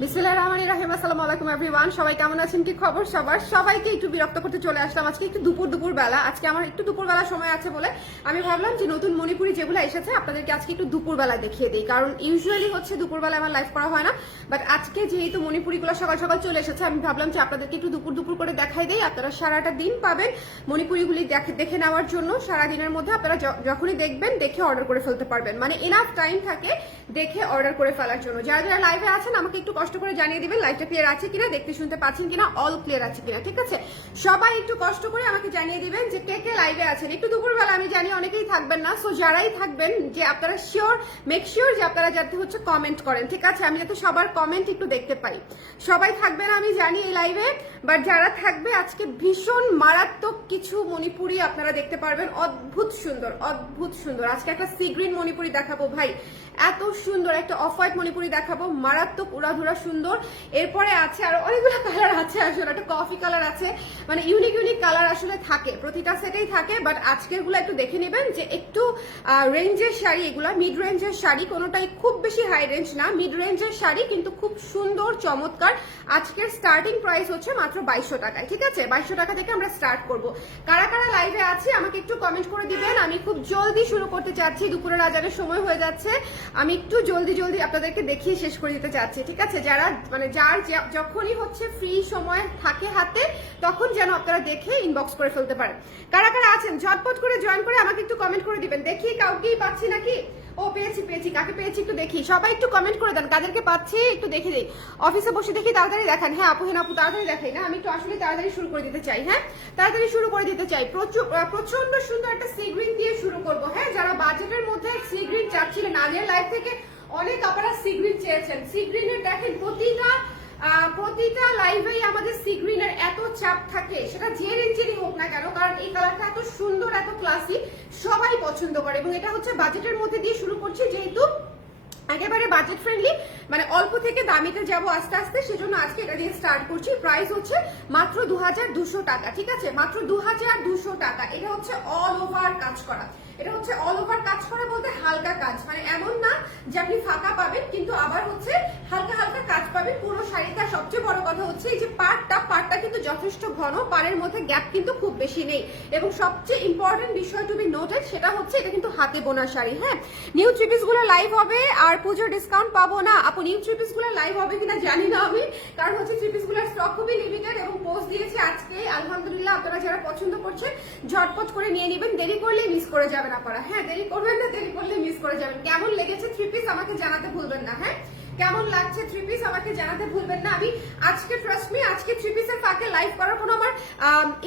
বিসমিল্লাহির রহমানির রহিম। আসসালামু আলাইকুম এভরিওয়ান, সবাই কেমন আছেন? কি খবর সবার? সবাইকে একটু বিরক্ত করতে চলে আসলাম আজকে একটু দুপুর বেলা। আজকে আমার একটু দুপুর বেলা সময় আছে বলে আমি ভাবলাম যে নতুন মণিপুরি যেগুলো এসেছে আপনাদেরকে আজকে একটু দুপুর বেলা দেখিয়ে দিই, কারণ ইউজুয়ালি হচ্ছে দুপুর বেলা আমার লাইভ করা হয় না, বাট আজকে যেহেতু মণিপুরিগুলো সকাল সকাল চলে এসেছে আমি ভাবলাম যে আপনাদেরকে একটু দুপুর করে দেখাই দিই। আপনারা সারাটা দিন পাবেন মণিপুরিগুলি দেখে নেওয়ার জন্য। সারা দিনের মধ্যে আপনারা যখনই দেখবেন দেখে অর্ডার করে ফেলতে পারবেন, মানে এনাফ টাইম থাকে দেখে অর্ডার করে ফেলার জন্য। যারা যারা লাইভে আছেন আমাকে একটু কষ্ট করে জানিয়ে দিবেন লাইভটা ক্লিয়ার আছে কিনা, দেখতে শুনতে পাচ্ছেন কিনা, অল ক্লিয়ার আছে কিনা, ঠিক আছে? সবাই একটু কষ্ট করে আমাকে জানিয়ে দিবেন যে কে কে লাইভে আছেন। একটু দুপুরবেলা আমি জানি অনেকেই থাকবেন না, সো যারাই থাকবেন যে আপনারা মেক শিওর যে আপনারা যাতে হচ্ছে কমেন্ট করেন, ঠিক আছে? আমি যাতে সবার কমেন্ট একটু দেখতে পাই। সবাই থাকবে না আমি জানি এই লাইভে, বাট যারা থাকবে আজকে ভীষণ মারাত্মক কিছু মণিপুরি আপনারা দেখতে পারবেন। অদ্ভুত সুন্দর। আজকে একটা সি গ্রিন মণিপুরি দেখাবো ভাই, এত সুন্দর একটা অফ হোয়াইট মণিপুরি দেখাবো, মারাত্মক উড়াধুরা সুন্দর। এরপরে আছে আর অনেকগুলো কালার আছে, আসলে একটা কফি কালার আছে, মানে ইউনিক কালার আসলে থাকে, প্রতিটা সেটেই থাকে, বাট আজকের গুলো একটু দেখে নেবেন যে একটু রেঞ্জের শাড়ি, এগুলা মিড রেঞ্জের শাড়ি, কোনোটাই খুব বেশি হাই রেঞ্জ না, মিড রেঞ্জের শাড়ি কিন্তু খুব সুন্দর চমৎকার। আজকের স্টার্টিং প্রাইস হচ্ছে মাত্র 2200 টাকায়, ঠিক আছে? 2200 টাকা থেকে আমরা স্টার্ট করব। কারা কারা লাইভে আছে আমাকে একটু কমেন্ট করে দিবেন। আমি খুব জলদি শুরু করতে চাচ্ছি, দুপুরের আজানের সময় হয়ে যাচ্ছে, আমি একটু জলদি আপনাদেরকে দেখিয়ে শেষ করে দিতে চাচ্ছি, ঠিক আছে? যারা মানে যার যখনই হচ্ছে ফ্রি সময় থাকে হাতে তখন যেন আপনারা দেখে ইনবক্স করে ফেলতে পারেন। কারা কারা আছেন ঝটপট করে জয়েন করে আমাকে একটু কমেন্ট করে দিবেন। দেখি কাউকেই পাচ্ছি নাকি? ও পেয়েছি, কাকে পেয়েছি একটু দেখি। সবাই একটু কমেন্ট করে দেন কাদেরকে পাচ্ছি একটু দেখে দিই। অফিসে বসে দেখি, তাড়াতাড়ি দেখান। হ্যাঁ আপু, হ্যাঁ আপু, তাড়াতাড়ি দেখাই না, আমি একটু আসলে তাড়াতাড়ি শুরু করে দিতে চাই। হ্যাঁ তাড়াতাড়ি শুরু করে দিতে চাই। প্রচন্ড সুন্দর একটা সি গ্রিন দিয়ে শুরু করবো। হ্যাঁ যারা বাজেটের মধ্যে সি গ্রিন চাচ্ছিলেন, আগের লাইভ থেকে অনেক আপনারা সি গ্রিন চেয়েছেন। সি গ্রিনের দেখেন প্রতিটা লাইভেই আমাদের সি গ্রিনের এত চাপ থাকে, সেটা যে রেঞ্জেরই হোক না কেন, কারণ এই কালারটা এত সুন্দর, এত ক্লাসি, সবাই পছন্দ করে। এবং এটা হচ্ছে বাজেটের মধ্যে দিয়ে শুরু করছি, যেহেতু একেবারে বাজেট ফ্রেন্ডলি, মানে অল্প থেকে দামিতে যাবো আস্তে আস্তে, সেজন্য আজকে এটা দিয়ে স্টার্ট করছি। প্রাইস হচ্ছে মাত্র 2200 টাকা, ঠিক আছে? মাত্র 2200 টাকা। এটা হচ্ছে অল ওভার কাজ করা, এটা হচ্ছে অল ওভার কাজ করা বলতে হালকা কাজ, মানে এমন না যে আপনি ফাঁকা পাবেন, কিন্তু আবার হচ্ছে হালকা কাজ পাবেন পুরো শাড়িটা। সবচেয়ে বড় কথা হচ্ছে এই যে পাড়টা কিন্তু যথেষ্ট ঘন, পাড়ের মধ্যে গ্যাপ কিন্তু খুব বেশি নেই। এবং সবচেয়ে ইম্পর্টেন্ট বিষয় টু বি নোটেড সেটা হচ্ছে এটা কিন্তু হাতে বোনা শাড়ি। হ্যাঁ নিউ থ্রি পিস গুলো লাইভ হবে, আর পুজোর ডিসকাউন্ট পাবো না আপু। নিউ থ্রি পিস গুলো লাইভ হবে কিনা জানি না আমি, কারণ হচ্ছে থ্রি পিস গুলোর স্টক খুবই লিমিটেড এবং পোস্ট দিয়েছে আজকে। আলহামদুলিল্লাহ আপনারা যারা পছন্দ করছেন ঝটপট করে নিয়ে নেবেন, দেরি করলে মিস করে যাবেন আপনারা। হ্যাঁ দেরি করবেন না, দেরি করলে মিস করে যাবেন। কেমন লেগেছে থ্রি পিস আমাকে জানাতে ভুলবেন না। হ্যাঁ কেমন লাগছে থ্রি পিস আমাকে জানাতে ভুলবেন না। আমি আজকে ট্রাস্ট মি, আজকে থ্রি পিসের ফাঁকে লাইভ করার কোনো আমার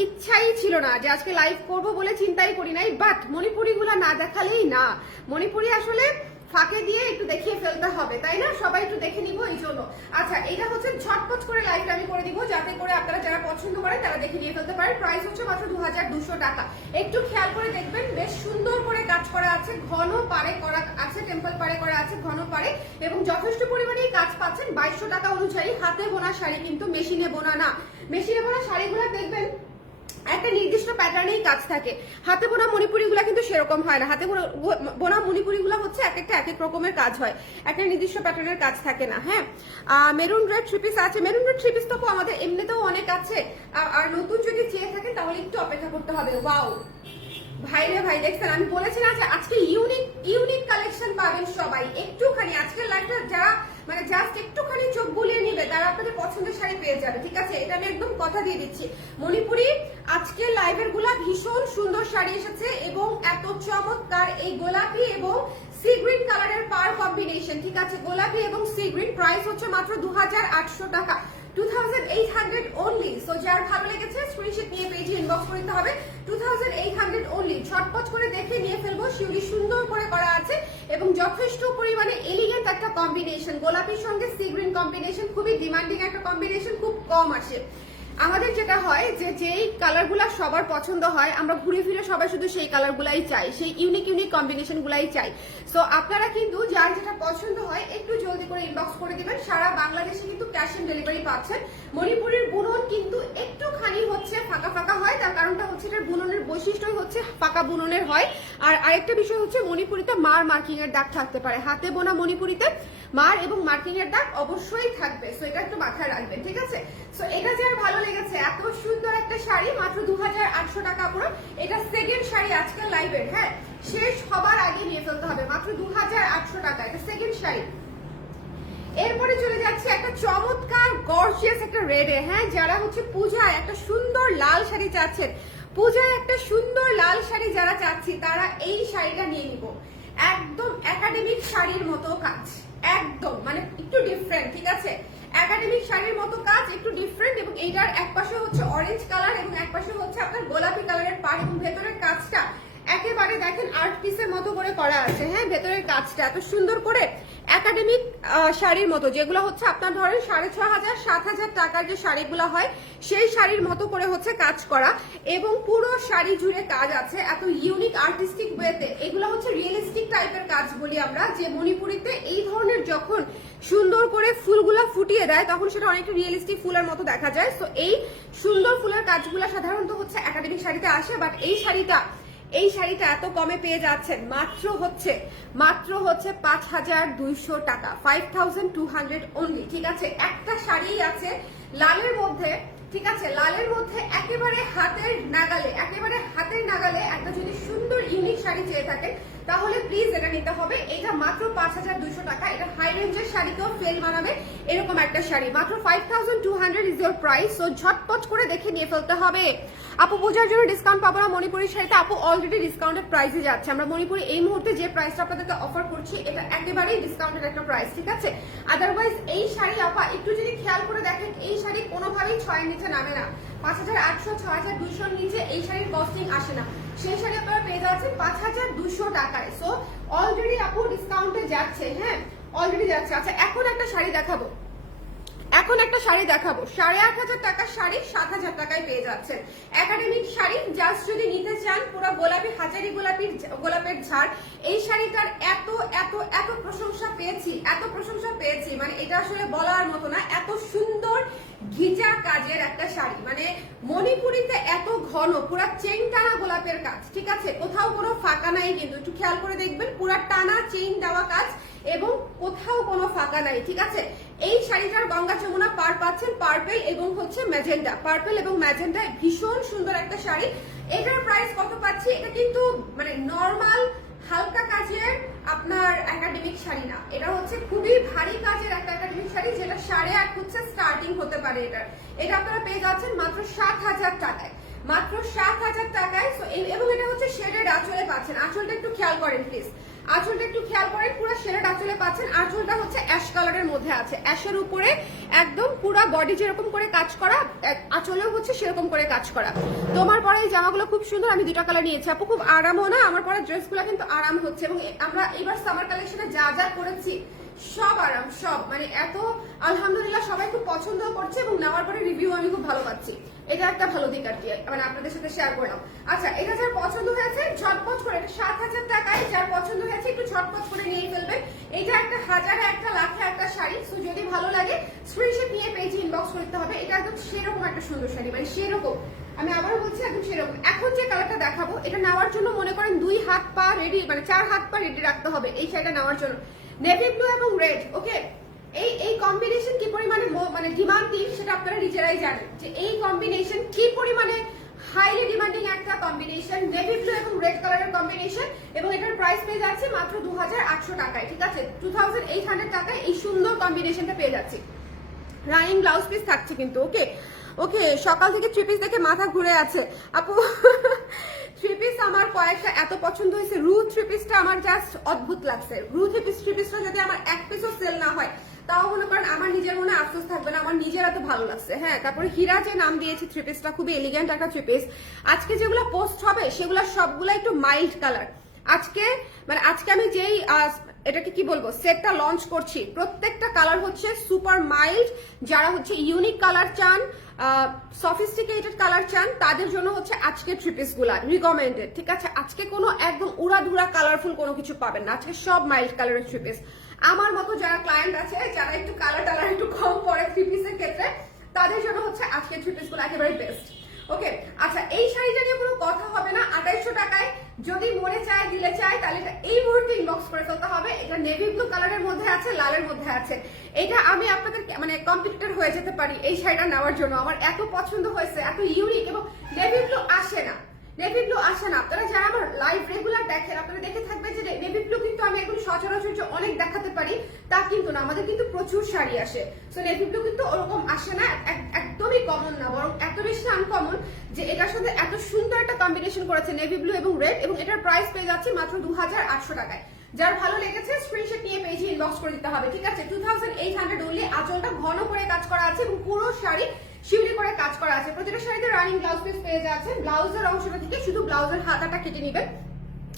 ইচ্ছাই ছিল না, যে আজকে লাইভ করবো বলে চিন্তাই করি নাই, বাট মণিপুরি গুলা না দেখালেই না, মণিপুরি আসলে ফাঁকে দিয়ে একটু দেখিয়ে ফেলতে হবে, তাই না? সবাই একটু দেখে নিবো এই জন্য। আচ্ছা এটা হচ্ছে ঝটপট করে লাইভটা আমি করে দিব, যাতে করে আপনারা যারা পছন্দ করেন তারা দেখে নিয়ে ফেলতে পারেন। প্রাইস হচ্ছে মাত্র 2200 টাকা। একটু খেয়াল করে দেখবেন, বেশ সুন্দর করে কাজ করা আছে, ঘন পাড়ে করা আছে, টেম্পল পাড়ে করা আছে, ঘন পাড়ে, এবং যথেষ্ট পরিমাণে কাজ পাচ্ছেন 2200 টাকা অনুযায়ী। হাতে বোনা শাড়ি কিন্তু, মেশিনে বোনা না। মেশিনে বোনা শাড়িগুলো দেখবেন একটা নির্দিষ্ট প্যাটার্নেই কাজ থাকে, হাতে বোনা মণিপুরিগুলা কিন্তু সেরকম হয় না। হাতে বোনা মণিপুরিগুলা হচ্ছে এক এক রকমের কাজ হয়, একটা নির্দিষ্ট প্যাটার্নের কাজ থাকে না। হ্যাঁ মেরুন রেড থ্রি পিস আছে, মেরুন রেড থ্রি পিস তো আমাদের এমনিতেও অনেক আছে, আর নতুন যদি চেয়ে থাকেন তাহলে একটু অপেক্ষা করতে হবে। ওয়াও ভাই রে ভাই, দেখছেন আমি বলেছি না যে আজকে ইউনিক কালেকশন পাবেন সবাই। একটুখানি আজকের লাইভটা যারা মানে জাস্ট একটুখানি চোখ বুলিয়ে নিবে তারা আপনাদের পছন্দের শাড়ি পেয়ে যাবে, ঠিক আছে? এটা আমি একদম কথা দিয়ে দিচ্ছি। মণিপুরি আজকের লাইভের গুলা ভীষণ সুন্দর শাড়ি এসেছে, এবং এত চমৎকার এই গোলাপি এবং সি গ্রিন কালারের পার কম্বিনেশন, ঠিক আছে? গোলাপি এবং সি গ্রিন। প্রাইস হচ্ছে মাত্র 2800 টাকা, 2800 অনলি। সো যার ভালো লেগেছে স্ক্রিনশট নিয়ে পেজে ইনবক্স করতে হবে। 2800 অনলি। ঝটপট করে দেখে নিয়ে ফেলবো। শিউরি সুন্দর করে করা আছে এবং যথেষ্ট পরিমাণে এলিগেন্ট একটা কম্বিনেশন, গোলাপির সঙ্গে সি গ্রিন কম্বিনেশন, খুবই ডিমান্ডিং একটা কম্বিনেশন, খুব কম আসে। আমাদের যেটা হয় যে যেই কালারগুলা সবার পছন্দ হয় আমরা ঘুরে ফিরে সবাই শুধু সেই কালারগুলাই চাই, সেই ইউনিক ইউনিক কম্বিনেশন গুলাই চাই। সো আপনারা কিন্তু যার যেটা পছন্দ হয় একটু জলদি করে ইনবক্স করে দিবেন। সারা বাংলাদেশে কিন্তু ক্যাশ অন ডেলিভারি পাচ্ছেন। মণিপুরের বুনন কিন্তু একটুখানি হচ্ছে ফাঁকা ফাঁকা হয়, তার কারণটা হচ্ছে এটার বুননের বৈশিষ্ট্যই হচ্ছে ফাঁকা বুননের হয়। আর আরেকটা বিষয় হচ্ছে মণিপুরিতে মার মার্কিং এর দাগ থাকতে পারে, হাতে বোনা মণিপুরিতে মার এবং মার্কিং এর দাগ অবশ্যই থাকবে। সো এটা একটু মাথায় রাখবেন, ঠিক আছে? সো এটা যার ভালো লেগেছে, এত সুন্দর একটা শাড়ি মাত্র 2800 টাকা পুরো। এটা সেকেন্ড শাড়ি আজকের লাইভের, হ্যাঁ শেষ হবার আগে নিয়ে ফেলতে হবে, মাত্র 2800 টাকা, এটা সেকেন্ড শাড়ি। এরপরে চলে যাচ্ছে একটা চমৎকার গর্জিয়াস একটা রেডে, হ্যাঁ যারা হচ্ছে পূজায় একটা সুন্দর লাল শাড়ি চাচ্ছেন, পূজায় একটা সুন্দর লাল শাড়ি যারা চাচ্ছি তারা এই শাড়িটা নিয়ে নিব। একদম একাডেমিক শাড়ির মতো কাজ, একদম মানে একটু ডিফারেন্ট, ঠিক আছে? একাডেমিক শাড়ির মতো কাজ, একটু ডিফারেন্ট, এবং এইটার এক পাশে হচ্ছে অরেঞ্জ কালার এবং এক পাশে হচ্ছে আপনার গোলাপি কালারের পাড়, এবং ভেতরের কাজটা একেবারে দেখেন আর্ট পিসের মতো করে করা আছে, হ্যাঁ ভেতরের কাজটা এত সুন্দর করে একাডেমিক শাড়ির মতো, যেগুলো হচ্ছে আপনার ধরেন 6500 7000 টাকার যে শাড়িগুলো হয় সেই শাড়ির মতো করে হচ্ছে কাজ করা, এবং পুরো শাড়ি জুড়ে কাজ আছে এত ইউনিক আর্টিস্টিক ওয়েতে। এগুলো হচ্ছে রিয়েলিস্টিক টাইপের কাজ বলি আমরা, যে মণিপুরিতে এই ধরনের যখন সুন্দর করে ফুলগুলা ফুটিয়ে দেয় তখন সেটা অনেকটা রিয়েলিস্টিক ফুলের মতো দেখা যায়। তো এই সুন্দর ফুলের কাজগুলো সাধারণত হচ্ছে একাডেমিক শাড়িতে আসে, বাট এই শাড়িটা এত কমে পেয়ে যাচ্ছেন মাত্র হচ্ছে 5200 টাকা, 5200 অনলি, ঠিক আছে? একটা শাড়ি আছে লালের মধ্যে, ঠিক আছে? লালের মধ্যে একেবারে হাতের নাগালে একটা যদি সুন্দর ইউনিক শাড়ি চেয়ে থাকেন তাহলে প্লিজ এটা নিতে হবে। এটা মাত্র 5200 টাকা। এটা হাই রেঞ্জের শাড়িকেও ফেল মানাবে এরকম একটা শাড়ি, মাত্র 5200 ইজ ইওর প্রাইস। সো ঝটপট করে দেখে নিয়ে ফেলতে হবে। আপু পূজার জন্য ডিসকাউন্ট পাবো না মণিপুরি শাড়িতে? আপু অলরেডি ডিসকাউন্টেড প্রাইসে যাচ্ছে। আমরা মণিপুরি এই মুহূর্তে যে প্রাইসটা আপনাদেরকে অফার করছি এটা একেবারেই ডিসকাউন্টেড একটা প্রাইস, ঠিক আছে? আদারওয়াইজ এই শাড়ি আপা একটু যদি খেয়াল করে দেখেন, এই শাড়ি কোনোভাবেই 6 এর নিচে নামে না, 5800 6200 নিচে এই শাড়ির কস্টিং আসে না। সেই শাড়ি আপনারা পেয়ে যাচ্ছেন 5200 টাকায়। সো অলরেডি আপু ডিসকাউন্টে যাচ্ছে, হ্যাঁ অলরেডি যাচ্ছে। আচ্ছা এখন একটা শাড়ি দেখাবো 8500 টাকার শাড়ি 7000 টাকায় পেয়ে যাচ্ছেন। একাডেমিক শাড়ি জাস্ট যদি নিতে চান, পুরো গোলাপি হাজারি গোলাপের ঝাড়, এই শাড়িটার এত এত এত প্রশংসা পেয়েছি, মানে এটা আসলে বলার মতো না, এত সুন্দর ঘিচা কাজের একটা শাড়ি, মানে মণিপুরিতে এত ঘন পুরা চেইন টানা গোলাপের কাজ, ঠিক আছে? কোথাও কোনো ফাঁকা নাই, কিন্তু একটু খেয়াল করে দেখবেন পুরা টানা চেইন দেওয়া কাজ এবং কোথাও কোনো ফাঁকা নাই, ঠিক আছে? এই শাড়িটার গঙ্গা যমুনা পার পাচ্ছেন পার্পেল এবং হচ্ছে ম্যাজেন্টা, পার্পেল এবং ম্যাজেন্টা, ভীষণ সুন্দর একটা শাড়ি। এটার প্রাইস কত পাচ্ছি? এটা কিন্তু মানে নর্মাল হালকা কাজের আপনার একাডেমিক শাড়ি না, এটা হচ্ছে খুবই ভারী কাজের একটা একাডেমিক শাড়ি, যেটা 8.5 হচ্ছে স্টার্টিং হতে পারে। এটা আপনারা পেয়ে যাচ্ছেন মাত্র 7000 টাকায়, মাত্র 7000 টাকায়। এবং এটা হচ্ছে শেডেড আঁচলে পাচ্ছেন। আঁচলটা একটু খেয়াল করেন প্লিজ, আঁচলটা একটু খেয়াল করেন, পুরো শেডেড আঁচলে পাচ্ছেন। আঁচলটা হচ্ছে অ্যাশ কালারের মধ্যে আছে, অ্যাশের উপরে একদম পুরো বডি যেরকম করে কাজ করা, আঁচলেও হচ্ছে সেরকম করে কাজ করা। তোমার পরে এই জামাগুলো খুব সুন্দর, আমি 2টা কালার নিয়েছি আপু, খুব আরামও না, আমার পরে ড্রেসগুলো কিন্তু আরাম হচ্ছে। এবং আমরা এবার সামার কালেকশনে যা যা করেছি সব আরাম, সব মানে এত আলহামদুলিল্লাহ সবাই খুব পছন্দ করছে, এবং নেওয়ার পরে রিভিউ আমি খুব ভালো পাচ্ছি। এটা একটা ভালো দিক আর কি, মানে আপনাদের সাথে শেয়ার করলাম। আচ্ছা এটা যার পছন্দ হয়েছে ঝটপট করে, এটা 7000 টাকায়, যার পছন্দ হয়েছে একটু ঝটপট করে নিয়ে ফেলবেন। এটা একটা হাজারে একটা লাখে একটা শাড়ি। সো যদি ভালো লাগে স্ক্রিনশট নিয়ে পেজে ইনবক্স করতে হবে। এটা একদম সেরকম একটা সুন্দর শাড়ি, মানে সেরকম, আমি আবারও বলছি একদম সেরকম। এখন যে কালারটা দেখাবো এটা নেওয়ার জন্য মনে করেন 2 হাত পা রেডি, মানে 4 হাত পা রেডি রাখতে হবে এই শাড়িটা নেওয়ার জন্য। নেভি ব্লু এবং রেড, ওকে? এই কম্বিনেশন কি পরিমাণে মানে ডিমান্ডিং সেটা আপনারা নিজেরাই জানেন, যে এই কম্বিনেশন কি পরিমাণে হাইলি ডিমান্ডিং একটা কম্বিনেশন, নেভি ব্লু এবং রেড কালারের কম্বিনেশন। এবং এটার প্রাইস পেয়ে যাচ্ছে মাত্র 2800 টাকায়, ঠিক আছে? 2800 টাকায় এই সুন্দর কম্বিনেশনটা পেয়ে যাচ্ছি। রানিং ব্লাউজ পিস থাকছে কিন্তু, ওকে সকাল থেকে 3 পিস দেখে মাথা ঘুরে আছে আপু। 3 পিস আমার কয়েকটা এত পছন্দ হয়েছে। রু 3 পিসটা আমার জাস্ট অদ্ভুত লাগছে। রু 3 পিসটা যদি আমার 1 পিসও সেল না হয় তাও মনে করেন আমার নিজের মনে আফসোস থাকবে না, আমার নিজের এত ভালো লাগছে। হ্যাঁ তারপরে হীরা যে নাম দিয়েছি 3 পিসটা, খুবই এলিগেন্ট একটা 3 পিস। আজকে যেগুলো পোস্ট হবে সেগুলো সবগুলো একটু মাইল্ড কালার। আজকে আমি যেই এটাকে কি বলবো, সেটটা লঞ্চ করছি। প্রত্যেকটা কালার হচ্ছে সুপার মাইল্ড। যারা হচ্ছে ইউনিক কালার চান, সফিস্টিকেটেড কালার চান, তাদের জন্য হচ্ছে আজকে থ্রি পিস গুলা রিকমেন্ডেড, ঠিক আছে? আজকে কোনো একদম উড়াধুরা কালারফুল কোনো কিছু পাবেন না, আজকে সব মাইল্ড কালারের থ্রি পিস। আমার মতো যারা ক্লায়েন্ট আছে, যারা একটু কালার টালার একটু কম পড়ে থ্রি পিসের ক্ষেত্রে, তাদের জন্য হচ্ছে আজকে থ্রি পিস গুলো একেবারে বেস্ট। ওকে, আচ্ছা, এই শাড়িটা নিয়ে কোনো কথা হবে না। 2800 টাকায় যদি মনে চায়, দিলে চায়, তাহলে এটা এই মুহূর্তে ইনবক্স করে ফেলতে হবে। এটা নেভি ব্লু কালারের মধ্যে আছে, লালের মধ্যে আছে। এটা আমি আপনাদের মানে কম্পিটিটর হয়ে যেতে পারি এই শাড়িটা নেওয়ার জন্য। আমার এত পছন্দ হয়েছে, এত ইউনিক, এবং নেভি ব্লু আসে না, নেভি ব্লু আসে না। আপনারা যারা আমার লাইভ রেগুলার দেখেন, আপনারা দেখে থাকবেন যে নেভি ব্লু কিন্তু আমি এখন সচরাচর অনেক দেখাতে পারি, তা কিন্তু না। আমাদের কিন্তু প্রচুর শাড়ি আসে। সো নেভি ব্লু কিন্তু ওরকম আসে না, একদমই কমন না, বরং এত বেশি আনকমন যে এটার সাথে এত সুন্দর একটা কম্বিনেশন করেছে নেভি ব্লু এবং রেড, এবং এটার প্রাইস পেয়ে যাচ্ছে মাত্র 2800 টাকায়। যার ভালো লেগেছে স্ক্রিনশট নিয়ে পেজে ইনবক্স করে দিতে হবে, ঠিক আছে? 2800 অনলি। আঁচলটা ঘন করে কাজ করা আছে এবং পুরো শাড়ি শিউলি করে কাজ করা আছে। প্রতিটা শাড়িতে রানিং ব্লাউজ পিস পেয়ে যাচ্ছে। ব্লাউজের অংশটা থেকে শুধু ব্লাউজের হাতাটা কেটে নেবেন,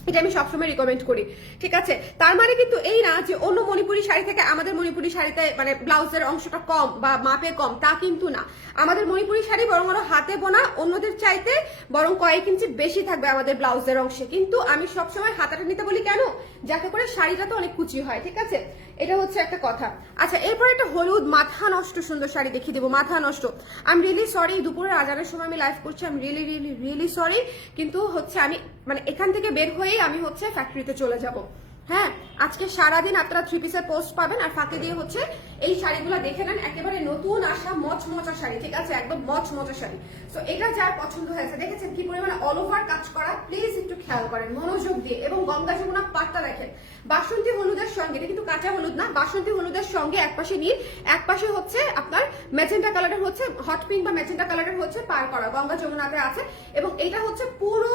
এটা আমি সবসময় রিকমেন্ড করি, ঠিক আছে? তার মানে কিন্তু এই না যে অন্য মণিপুরি শাড়ি থেকে আমাদের মণিপুরি শাড়িতে মানে ব্লাউজের অংশটা কম বা মাপে কম, তা কিন্তু না। আমাদের মণিপুরি শাড়ি বরং আরো হাতে বোনা, অন্যদের চাইতে বরং কয়েক ইঞ্চি বেশি থাকবে আমাদের ব্লাউজের অংশে। কিন্তু আমি সবসময় হাতাটা নিতে বলি কেন, যাতে করে শাড়িটা তো অনেক কুচি হয়, ঠিক আছে? এটা হচ্ছে একটা কথা। আচ্ছা, এরপর একটা হলুদ মাথা নষ্ট সুন্দর শাড়ি দেখিয়ে দেবো, মাথা নষ্ট। আই এম রিয়েলি সরি, দুপুরের আজানের সময় আমি লাইভ করছি, I am really really really sorry. কিন্তু হচ্ছে আমি মানে এখান থেকে বের হয়েই আমি হচ্ছে ফ্যাক্টরিতে চলে যাব। হ্যাঁ, আজকে সারাদিন আপনারা থ্রি পিসের পোস্ট পাবেন, আর ফাঁকে দিয়ে হচ্ছে এই শাড়িগুলো দেখে নেন। একেবারে নতুন আসা মচমচা শাড়ি, ঠিক আছে? একদম মচমচা শাড়ি। তো এটা যার পছন্দ হয়েছে, দেখেছেন কি পরিমাণে অল ওভার কাজ করা, প্লিজ একটু খেয়াল করেন মনোযোগ দিয়ে। এবং গঙ্গা যমুনা পাটটা দেখেন, বাসন্তী হলুদের সঙ্গে, এটা কিন্তু কাঁচা হলুদ না, বাসন্তী হলুদের সঙ্গে একপাশে নীল, একপাশে হচ্ছে আপনার ম্যাজেন্টা কালারের হচ্ছে হট পিঙ্ক বা ম্যাজেন্টা কালারের হচ্ছে পার করা, গঙ্গা যমুনাতে আছে। এবং এটা হচ্ছে পুরো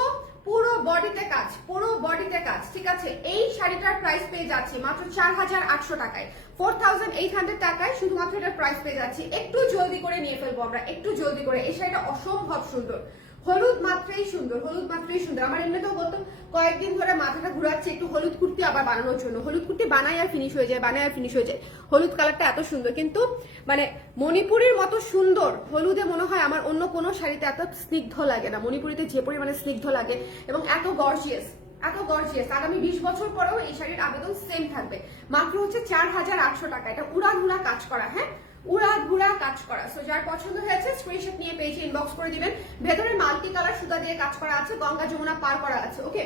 বডিতে কাজ, পুরো বডিতে কাজ, ঠিক আছে? এই শাড়িটার প্রাইস পেয়ে যাচ্ছি মাত্র 4800 টাকায়, 4800 টাকায় শুধুমাত্র এটার প্রাইস পেয়ে যাচ্ছি। একটু জলদি করে নিয়ে ফেলবো আমরা, একটু জলদি করে। এই শাড়িটা অসম্ভব সুন্দর, হলুদ মাত্রেই সুন্দর, হলুদ মাত্রেই সুন্দর। আমার এমনিতেও গত কয়েকদিন ধরে মাথাটা ঘুরাচ্ছে একটু হলুদ কুর্তি আবার বানানোর জন্য। হলুদ কুর্তি বানাই আর ফিনিশ হয়ে যায়, বানাই আর ফিনিশ হয়ে যায়। হলুদ কালারটা এত সুন্দর, কিন্তু মানে মণিপুরের মতো সুন্দর হলুদে মনে হয় আমার অন্য কোনো শাড়িতে এত স্নিগ্ধ লাগে না। মণিপুরিতে যে পরিমাণে স্নিগ্ধ লাগে এবং এত গর্জিয়াস, এত গর্জিয়াস। আগামী 20 বছর পরেও এই শাড়ির আবেদন সেম থাকবে। মাত্র হচ্ছে 4800 টাকা। এটা উড়াধুরা কাজ করা, হ্যাঁ, উড়াধুরা কাজ করা। সো যার পছন্দ হয়েছে স্ক্রিনশট নিয়ে পেজে ইনবক্স করে দিবেন। ভেতরে মাল্টি কালার সুতা দিয়ে কাজ করা আছে, গঙ্গা যমুনা পার করা আছে। ওকে,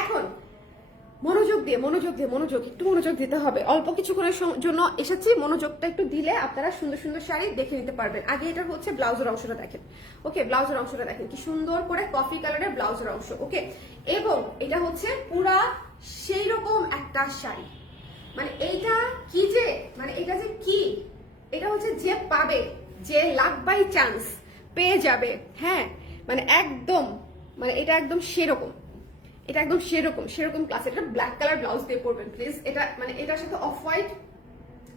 এখন মনোযোগ দিয়ে, একটু মনোযোগ দিতে হবে। অল্প কিছুক্ষণের জন্য এসেছি, মনোযোগটা একটু দিলে আপনারা সুন্দর সুন্দর শাড়ি দেখে নিতে পারবেন। আগে এটা হচ্ছে ব্লাউজের অংশটা দেখেন। ওকে, ব্লাউজের অংশটা দেখেন কি সুন্দর করে কফি কালারের ব্লাউজের অংশ। ওকে, এবং এটা হচ্ছে পুরা সেই রকম একটা শাড়ি, মানে এইটা কি যে, মানে এটা যে কি, এটা হচ্ছে যে পাবে, যে লাক বাই চান্স পেয়ে যাবে। হ্যাঁ, মানে একদম, মানে এটা একদম সেরকম, এটা একদম সেরকম ক্লাস। এটা ব্ল্যাক কালার ব্লাউজ দিয়ে পরবেন প্লিজ। এটা মানে এটার সাথে অফ হোয়াইট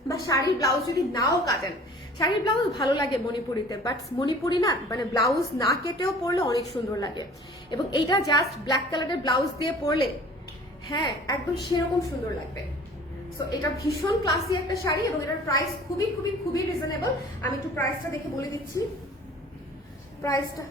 বা শাড়ির ব্লাউজ যদি নাও কাটেন, শাড়ির ব্লাউজ ভালো লাগে মণিপুরিতে, বাট মণিপুরি না মানে ব্লাউজ না কেটেও পরলে অনেক সুন্দর লাগে। এবং এইটা জাস্ট ব্ল্যাক কালারের ব্লাউজ দিয়ে পরলে হ্যাঁ একদম সেরকম সুন্দর লাগবে। সো এটা ভীষণ ক্লাসি একটা শাড়ি এবং এটার প্রাইস খুবই খুবই খুবই রিজনেবল। আমি একটু প্রাইসটা দেখে বলে দিচ্ছি। প্রাইসটা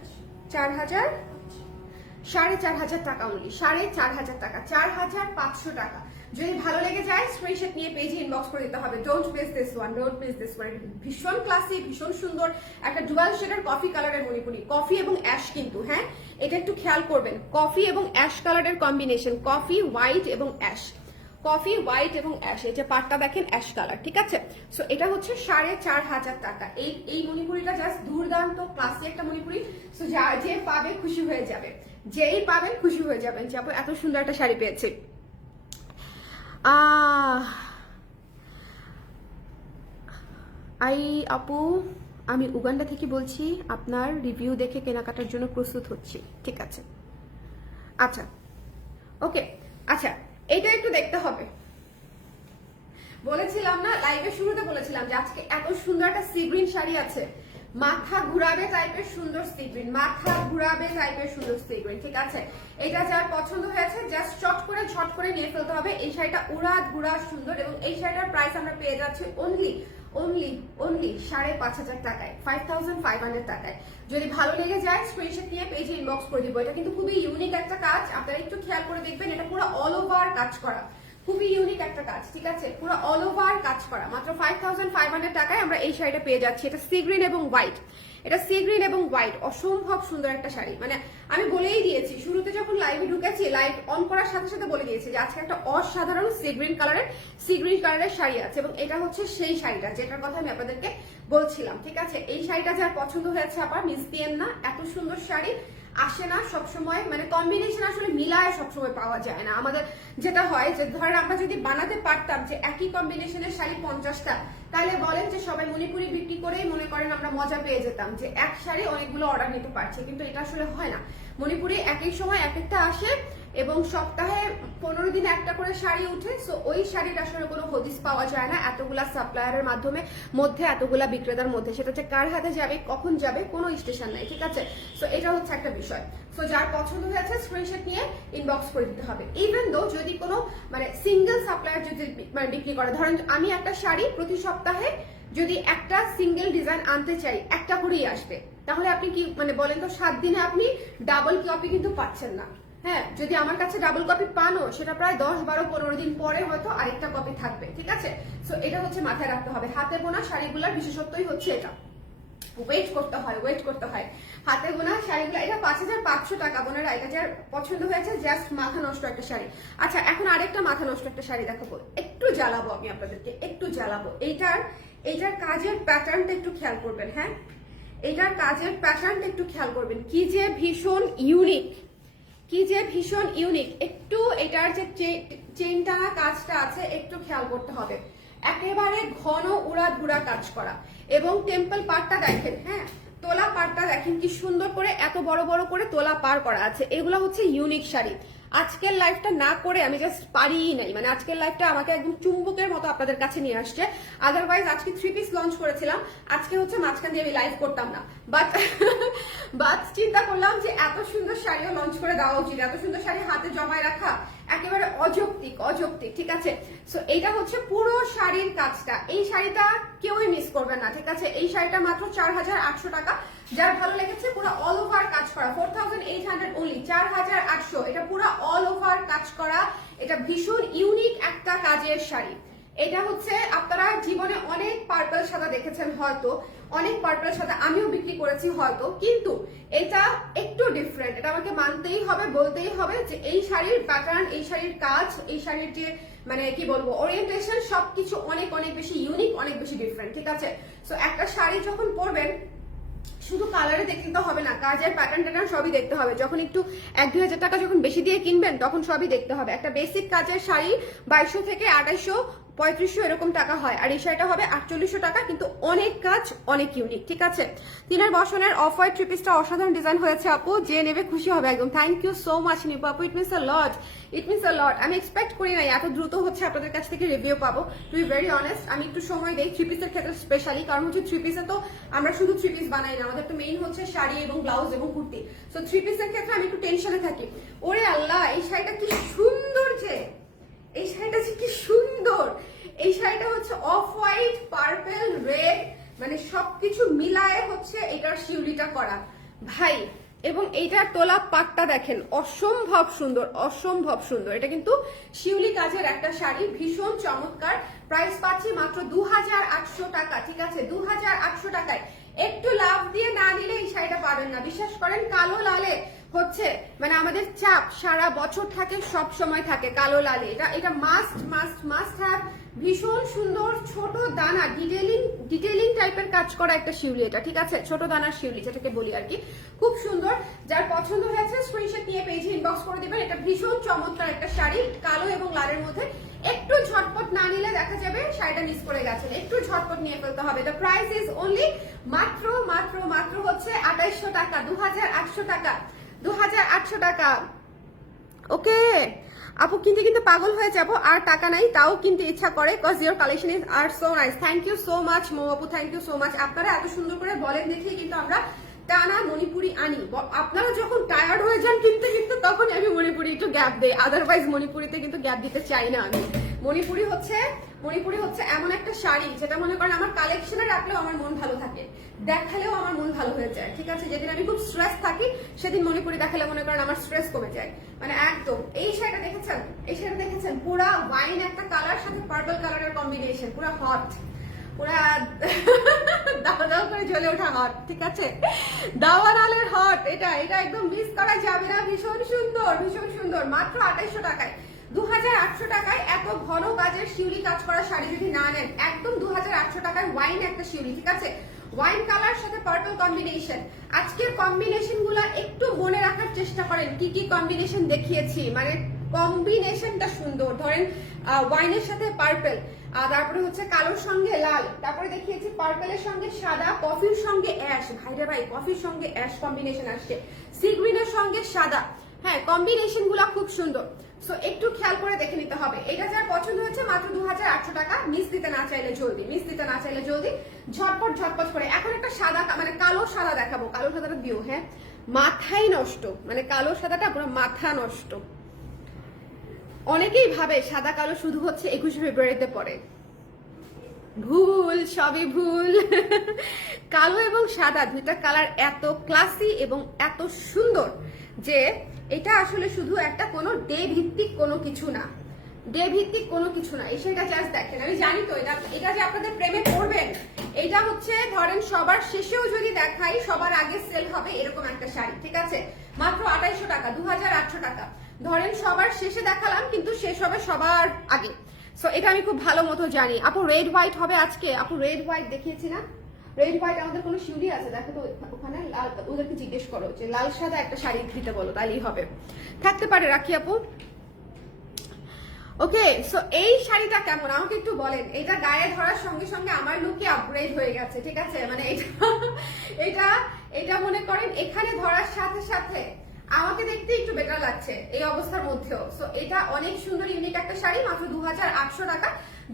4500 টাকা অনলি, 4500 টাকা, 4500 টাকা। যদি ভালো লেগে যায় স্ক্রিনশট নিয়ে পেজে ইনবক্স করে দিতে হবে। Don't miss this one, don't miss this one. ভীষণ ক্লাসি, ভীষণ সুন্দর একটা ডুয়াল শেডের কফি কালারের মণিপুরি, কফি এবং অ্যাশ কিন্তু, হ্যাঁ এটা একটু খেয়াল করবেন। কফি এবং অ্যাশ কালারের কম্বিনেশন, কফি হোয়াইট এবং অ্যাশ, কফি হোয়াইট এবং অ্যাশ। এই যে পাটটা দেখেন অ্যাশ কালার, ঠিক আছে? সো এটা হচ্ছে 4500 টাকা। এই মণিপুরিটা জাস্ট দুর্দান্ত ক্লাসি একটা মণিপুরি। সো যে পাবে খুশি হয়ে যাবে, যেই পাবেন খুশি হয়ে যাবেন যে আপু এত সুন্দর একটা শাড়ি পেয়েছি। আপু আমি উগান্ডা থেকে বলছি, আপনার রিভিউ দেখে কেনাকাটার জন্য প্রস্তুত হচ্ছি। ঠিক আছে, আচ্ছা ওকে, আচ্ছা এইটা একটু দেখতে হবে। বলেছিলাম না লাইভের শুরুতে, বলেছিলাম যে আজকে এত সুন্দর একটা সি গ্রিন শাড়ি আছে, মাথা ঘুরাবে টাইপের সুন্দর সি গ্রিন, মাথা ঘুরাবে টাইপের সুন্দর সি গ্রিন, ঠিক আছে। এটা যার পছন্দ হয়েছে জাস্ট চট করে ঝট করে নিয়ে ফেলতে হবে। এই শাড়িটা উড়াদ ঘুরা সুন্দর, এবং এই শাড়িটার প্রাইস আমরা পেয়ে যাচ্ছি অনলি 5,500 টাকায়, 5,500 টাকায়। যদি ভালো লেগে যায় স্ক্রিনশট নিয়ে পেজে ইনবক্স করে দিব। এটা কিন্তু খুবই ইউনিক একটা কাজ, আপনারা একটু খেয়াল করে দেখবেন। এটা পুরো অল ওভার কাজ করা, খুবই ইউনিক একটা কাজ, ঠিক আছে। পুরো অল ওভার কাজ করা, মাত্র 5,500 টাকায় আমরা এই শাড়িটা পেয়ে যাচ্ছি। এটা সি গ্রিন এবং হোয়াইট, এটা সি গ্রিন এবং হোয়াইট, অসম্ভব সুন্দর একটা শাড়ি। মানে আমি বলেই দিয়েছি শুরুতে যখন লাইভে ঢুকেছি, লাইভ অন করার সাথে সাথে বলে দিয়েছি যে আজকে একটা অসাধারণ সি গ্রিন কালারের শাড়ি আছে, এবং এটা হচ্ছে সেই শাড়িটা যেটার কথা আমি আপনাদেরকে বলছিলাম, ঠিক আছে। এই শাড়িটা যার পছন্দ হয়েছে আবার মিস দিয়েন না, এত সুন্দর শাড়ি আসে না সবসময়, মানে কম্বিনেশন আসলে মিলায় সবসময় পাওয়া যায় না। আমাদের যেটা হয় যে ধরেন আমরা যদি বানাতে পারতাম যে একই কম্বিনেশনের শাড়ি 50টা, তাহলে বলেন যে সবাই মণিপুরি বিক্রি করেই মনে করেন আমরা মজা পেয়ে যেতাম যে এক শাড়ি অনেকগুলো অর্ডার নিতে পারছে, কিন্তু এটা আসলে হয় না। মণিপুরি একই সময় এক একটা আসে, এবং সপ্তাহে 15 দিনে একটা করে শাড়ি উঠে। সো ওই শাড়ির আসলে কোনো হদিস পাওয়া যায় না এতগুলা সাপ্লায়ারের মধ্যে এতগুলা বিক্রেতার মধ্যে। সেটা হচ্ছে কার হাতে যাবে, কখন যাবে, কোনো স্টেশন নাই, ঠিক আছে। সো এটা হচ্ছে একটা বিষয়। সো যার পছন্দ হয়েছে স্ক্রিনশট নিয়ে ইনবক্স করে দিতে হবে। ইভেন দো যদি কোনো মানে সিঙ্গেল সাপ্লায়ার যদি মানে বিক্রি করে, ধরেন আমি একটা শাড়ি প্রতি সপ্তাহে যদি একটা সিঙ্গেল ডিজাইন আনতে চাই, একটা করেই আসবে, তাহলে আপনি কি মানে বলেন তো 7 দিনে আপনি ডাবল কপি কিন্তু পাচ্ছেন না। হ্যাঁ, যদি আমার কাছে ডাবল কপি পানো, সেটা প্রায় 10, 12, 15 দিন পরে হয়তো আরেকটা কপি থাকবে, ঠিক আছে। সো এটা হচ্ছে মাথায় রাখতে হবে। হাতে বোনা শাড়িগুলোর বিশেষত্বই হচ্ছে এটা, ওয়েট করতে হয় হাতে বোনা শাড়িগুলো। এটা 5,500 টাকা বোনেরা, এটা যার পছন্দ হয়েছে জাস্ট মাথা নষ্ট একটা শাড়ি। আচ্ছা, এখন আরেকটা মাথা নষ্ট একটা শাড়ি দেখাবো, একটু জ্বালাবো আমি আপনাদেরকে, একটু জ্বালাবো। এইটার কাজের প্যাটার্নটা একটু খেয়াল করবেন। হ্যাঁ, এইটার কাজের প্যাটার্নটা একটু খেয়াল করবেন, কি যে ভীষণ ইউনিক। একটু এটার যে চেইন টানা কাজটা আছে একটু খেয়াল করতে হবে। একেবারে ঘন উড়াধুরা কাজ করা, এবং টেম্পল পার্টটা দেখেন, হ্যাঁ তোলা পাড়টা দেখেন কি সুন্দর করে এত বড় বড় করে তোলা পার করা আছে। এগুলো হচ্ছে ইউনিক শাড়ি। আজকের লাইফটা না করে আমি জাস্ট পারিই নাই, মানে আজকের লাইফটা আমাকে একদম চুম্বকের মতো আপনাদের কাছে নিয়ে আসছে। আদারওয়াইজ আজকে 3 পিস লঞ্চ করেছিলাম, আজকে হচ্ছে মাঝখান দিয়ে আমি লাইভ করতাম না, বাট চিন্তা করলাম যে এত সুন্দর শাড়িও লঞ্চ করে দেওয়া উচিত। এত সুন্দর শাড়ি হাতে জমায় রাখা একেবারে অযৌক্তিক, ঠিক আছে। সো এইটা হচ্ছে পুরো শাড়ির কাজটা। এই শাড়িটা কেউই মিস করবে না, ঠিক আছে। এই শাড়িটা মাত্র 4,800 টাকা। যার ভালো লেগেছে পুরো অল ওভার কাজ করা, 4,800 অনলি, 4,800। এটা পুরো অল ওভার কাজ করা, এটা ভীষণ ইউনিক একটা কাজের শাড়ি। এটা হচ্ছে আপনারা জীবনে অনেক পার্পল সাদা দেখেছেন হয়তো, অনেক পার্পল সাদা আমিও বিক্রি করেছি হয়তো, কিন্তু এটা একটু ডিফারেন্ট। এটা আমাকে মানতেই হবে, বলতেই হবে যে এই শাড়ির প্যাটার্ন, এই শাড়ির কাজ, এই শাড়ির যে মানে কি বলবো ওরিয়েন্টেশন, সবকিছু অনেক অনেক বেশি ইউনিক, অনেক বেশি ডিফারেন্ট, ঠিক আছে। সো একটা শাড়ি যখন পরবেন শুধু কালারে দেখতে তো হবে না, কাজের প্যাটার্ন সবই দেখতে হবে। যখন একটু 1-2 হাজার টাকা যখন বেশি দিয়ে কিনবেন তখন সবই দেখতে হবে। একটা বেসিক কাজের শাড়ি 2200 থেকে 2800, 3500 এরকম টাকা হয়, আর এই শাড়িটা হবে 4800 টাকা, কিন্তু অনেক কাজ, অনেক ইউনিক, ঠিক আছে। তিনের বসনের অফ হোয়াইট 3 পিসটা অসাধারণ ডিজাইন হয়েছে আপু, যে নেবে খুশি হবে একদম। Thank you so much Nipu আপু, ইট মিনস আ লট। আমি এক্সপেক্ট করি নাই এত দ্রুত হচ্ছে আপনাদের কাছ থেকে রিভিউ পাবো। টু বি ভেরি অনেস্ট, আমি একটু সময় দেই 3 পিসের ক্ষেত্রে স্পেশালি, কারণ হচ্ছে 3 পিসে তো আমরা শুধু 3 পিস বানাই না, আমাদের তো মেইন হচ্ছে শাড়ি এবং ব্লাউজ এবং কুর্তি। সো 3 পিসের ক্ষেত্রে আমি একটু টেনশনে থাকি। ওরে আল্লাহ, এই শাড়িটা কি সুন্দর, এই শাড়িটা যে কি সুন্দর। এই শাড়িটা হচ্ছে অফ হোয়াইট, পার্পল, রেড, মানে সবকিছু মিলায়ে হচ্ছে এটার শিউলিটা করা ভাই। এবং এইটার তোলা পাটটা দেখেন, অসম্ভব সুন্দর। এটা কিন্তু শিউলি কাজের একটা শাড়ি, ভীষণ চমৎকার। প্রাইস পাচ্ছি মাত্র 2,800 টাকা, ঠিক আছে। 2,800 টাকায় একটু লাভ দিয়ে না নিলে এই শাড়িটা পাবেন না, বিশ্বাস করেন। কালো লালে হচ্ছে মানে আমাদের চাপ সারা বছর থাকে, সব সময় থাকে কালো লালে। এটা মাস্ট হ্যাভ। ভীষণ সুন্দর ছোট দানা, ডিটেইলিং টাইপের কাজ করা একটা শিউলি এটা, ঠিক আছে। ছোট দানার শিউলি যেটাকে বলি আর কি, খুব সুন্দর। যার পছন্দ হয়েছে স্ক্রিনশট নিয়ে পেজে ইনবক্স করে দিবেন। এটা ভীষণ চমৎকার একটা শাড়ি, কালো এবং লালের মধ্যে। একটু ঝটপট না নিলে দেখা যাবে শাড়িটা মিস করে গেছেন, একটু ঝটপট নিয়ে ফেলতে হবে। দ্য প্রাইস ইজ অনলি মাত্র হচ্ছে 2800 টাকা, 2,800 টাকা, 2,800 টাকা। ওকে, আপু কিনতে কিন্তু পাগল হয়ে যাবো, আর টাকা নাই তাও কিনতে ইচ্ছা করে, কজ ইউর কালেকশন ইজ আর so nice. Thank you so much মো আপু, থ্যাংক ইউ সো মাচ। আপনারা এত সুন্দর করে বলেন দেখে কিন্তু আমরা টানা মণিপুরি আনি। আপনারা যখন টায়ার্ড হয়ে যান কিনতে কিন্তু তখন আমি মণিপুরি একটু গ্যাপ দেই, আদারওয়াইজ মণিপুরিতে কিন্তু গ্যাপ দিতে চাই না আমি। মণিপুরি হচ্ছে এমন একটা শাড়ি যেটা মনে করেন আমার কালেকশনে রাখলেও আমার মন ভালো থাকে, দেখালেও আমার মন ভালো হয়ে যায়, ঠিক আছে। যেদিন আমি খুব স্ট্রেস থাকি সেদিন মণিপুরি দেখালে মনে করেন আমার স্ট্রেস কমে যায়, মানে একদম। এই শাড়িটা দেখেছেন পুরা ওয়াইন একটা কালার সাথে পার্পল কালারের কম্বিনেশন, পুরা হট, পুরা দাও করে জ্বলে ওঠা হট, ঠিক আছে, দাওয়ানালের হট। এটা একদম মিস করা যাবে না, ভীষণ সুন্দর, মাত্র 2800 টাকায়, 2800 টাকায় এত ঘন কাজের শিউলি কাজ করা শাড়ি যদি না নেন, একদম 2800 টাকায় ওয়াইন একটা শিউলি, ঠিক আছে, ওয়াইন কালার সাথে পার্পল কম্বিনেশন। আজকের কম্বিনেশন গুলা একটু মনে রাখার চেষ্টা করেন, কি কি কম্বিনেশন দেখিয়েছি, মানে কম্বিনেশনটা সুন্দর। ধরেন ওয়াইনের সাথে পার্পল, তারপরে হচ্ছে কালোর সঙ্গে লাল, তারপরে দেখিয়েছি পার্পলের সঙ্গে সাদা, কফির সঙ্গে অ্যাশ, ভাইরে ভাই কফির সঙ্গে অ্যাশ কম্বিনেশন আসছে, সি গ্রিনের সঙ্গে সাদা, হ্যাঁ কম্বিনেশন গুলা খুব সুন্দর। সো একটু খেয়াল করে দেখে নিতে হবে। এটা যার পছন্দ হচ্ছে মাত্র 2800 টাকা, মিস দিতে না চাইলে জলদি ঝটপট করে। এখন একটা সাদা মানে কালো সাদা দেখাবো, কালো সাদাটা দিও, হ্যাঁ মাথাই নষ্ট, মানে কালো সাদাটা পুরো মাথা নষ্ট। অনেকেই ভাবে সাদা কালো শুধু হচ্ছে 21শে ফেব্রুয়ারিতে পরে, ভুল, সবই ভুল। কালো এবং সাদা দুইটা কালার এত ক্লাসি এবং এত সুন্দর যে এটা আসলে শুধু একটা কোনো ডে ভিত্তিক কোনো কিছু না, এই সেটা জাস্ট দেখেন। আমি জানি তো এটা যে আপনাদের প্রেমে পড়বেন, এটা হচ্ছে ধরেন সবার শেষেও যদি দেখাই সবার আগে সেল হবে এরকম একটা শাড়ি, ঠিক আছে, মাত্র 2800 টাকা, 2800 টাকা। ধরেন সবার শেষে দেখালাম কিন্তু শেষ হবে সবার আগে। সো এটা আমি খুব ভালো মতো জানি। আপু রেড হোয়াইট হবে আজকে, আপু রেড হোয়াইট দেখিয়েছি না, রেড হোয়াইট আমাদের কোনো শিউলি আছে দেখো তো ওখানে, লাল, ওদেরকে জিজ্ঞেস করো যে লাল সাদা একটা শাড়ি দিতে বলো, তাইলেই হবে, থাকতে পারে। রাখি আপু, ওকে। সো এই শাড়িটা কেমন আমাকে একটু বলেন। এটা গায়ে ধরার সঙ্গে সঙ্গে আমার লুকই আপগ্রেড হয়ে গেছে, ঠিক আছে, মানে এটা মনে করেন এখানে ধরার সাথে সাথে আমাকে দেখতে একটু বেটার লাগছে এই অবস্থার মধ্যেও। সো এটা অনেক সুন্দর ইউনিক একটা শাড়ি, মাত্র 2800 টাকা।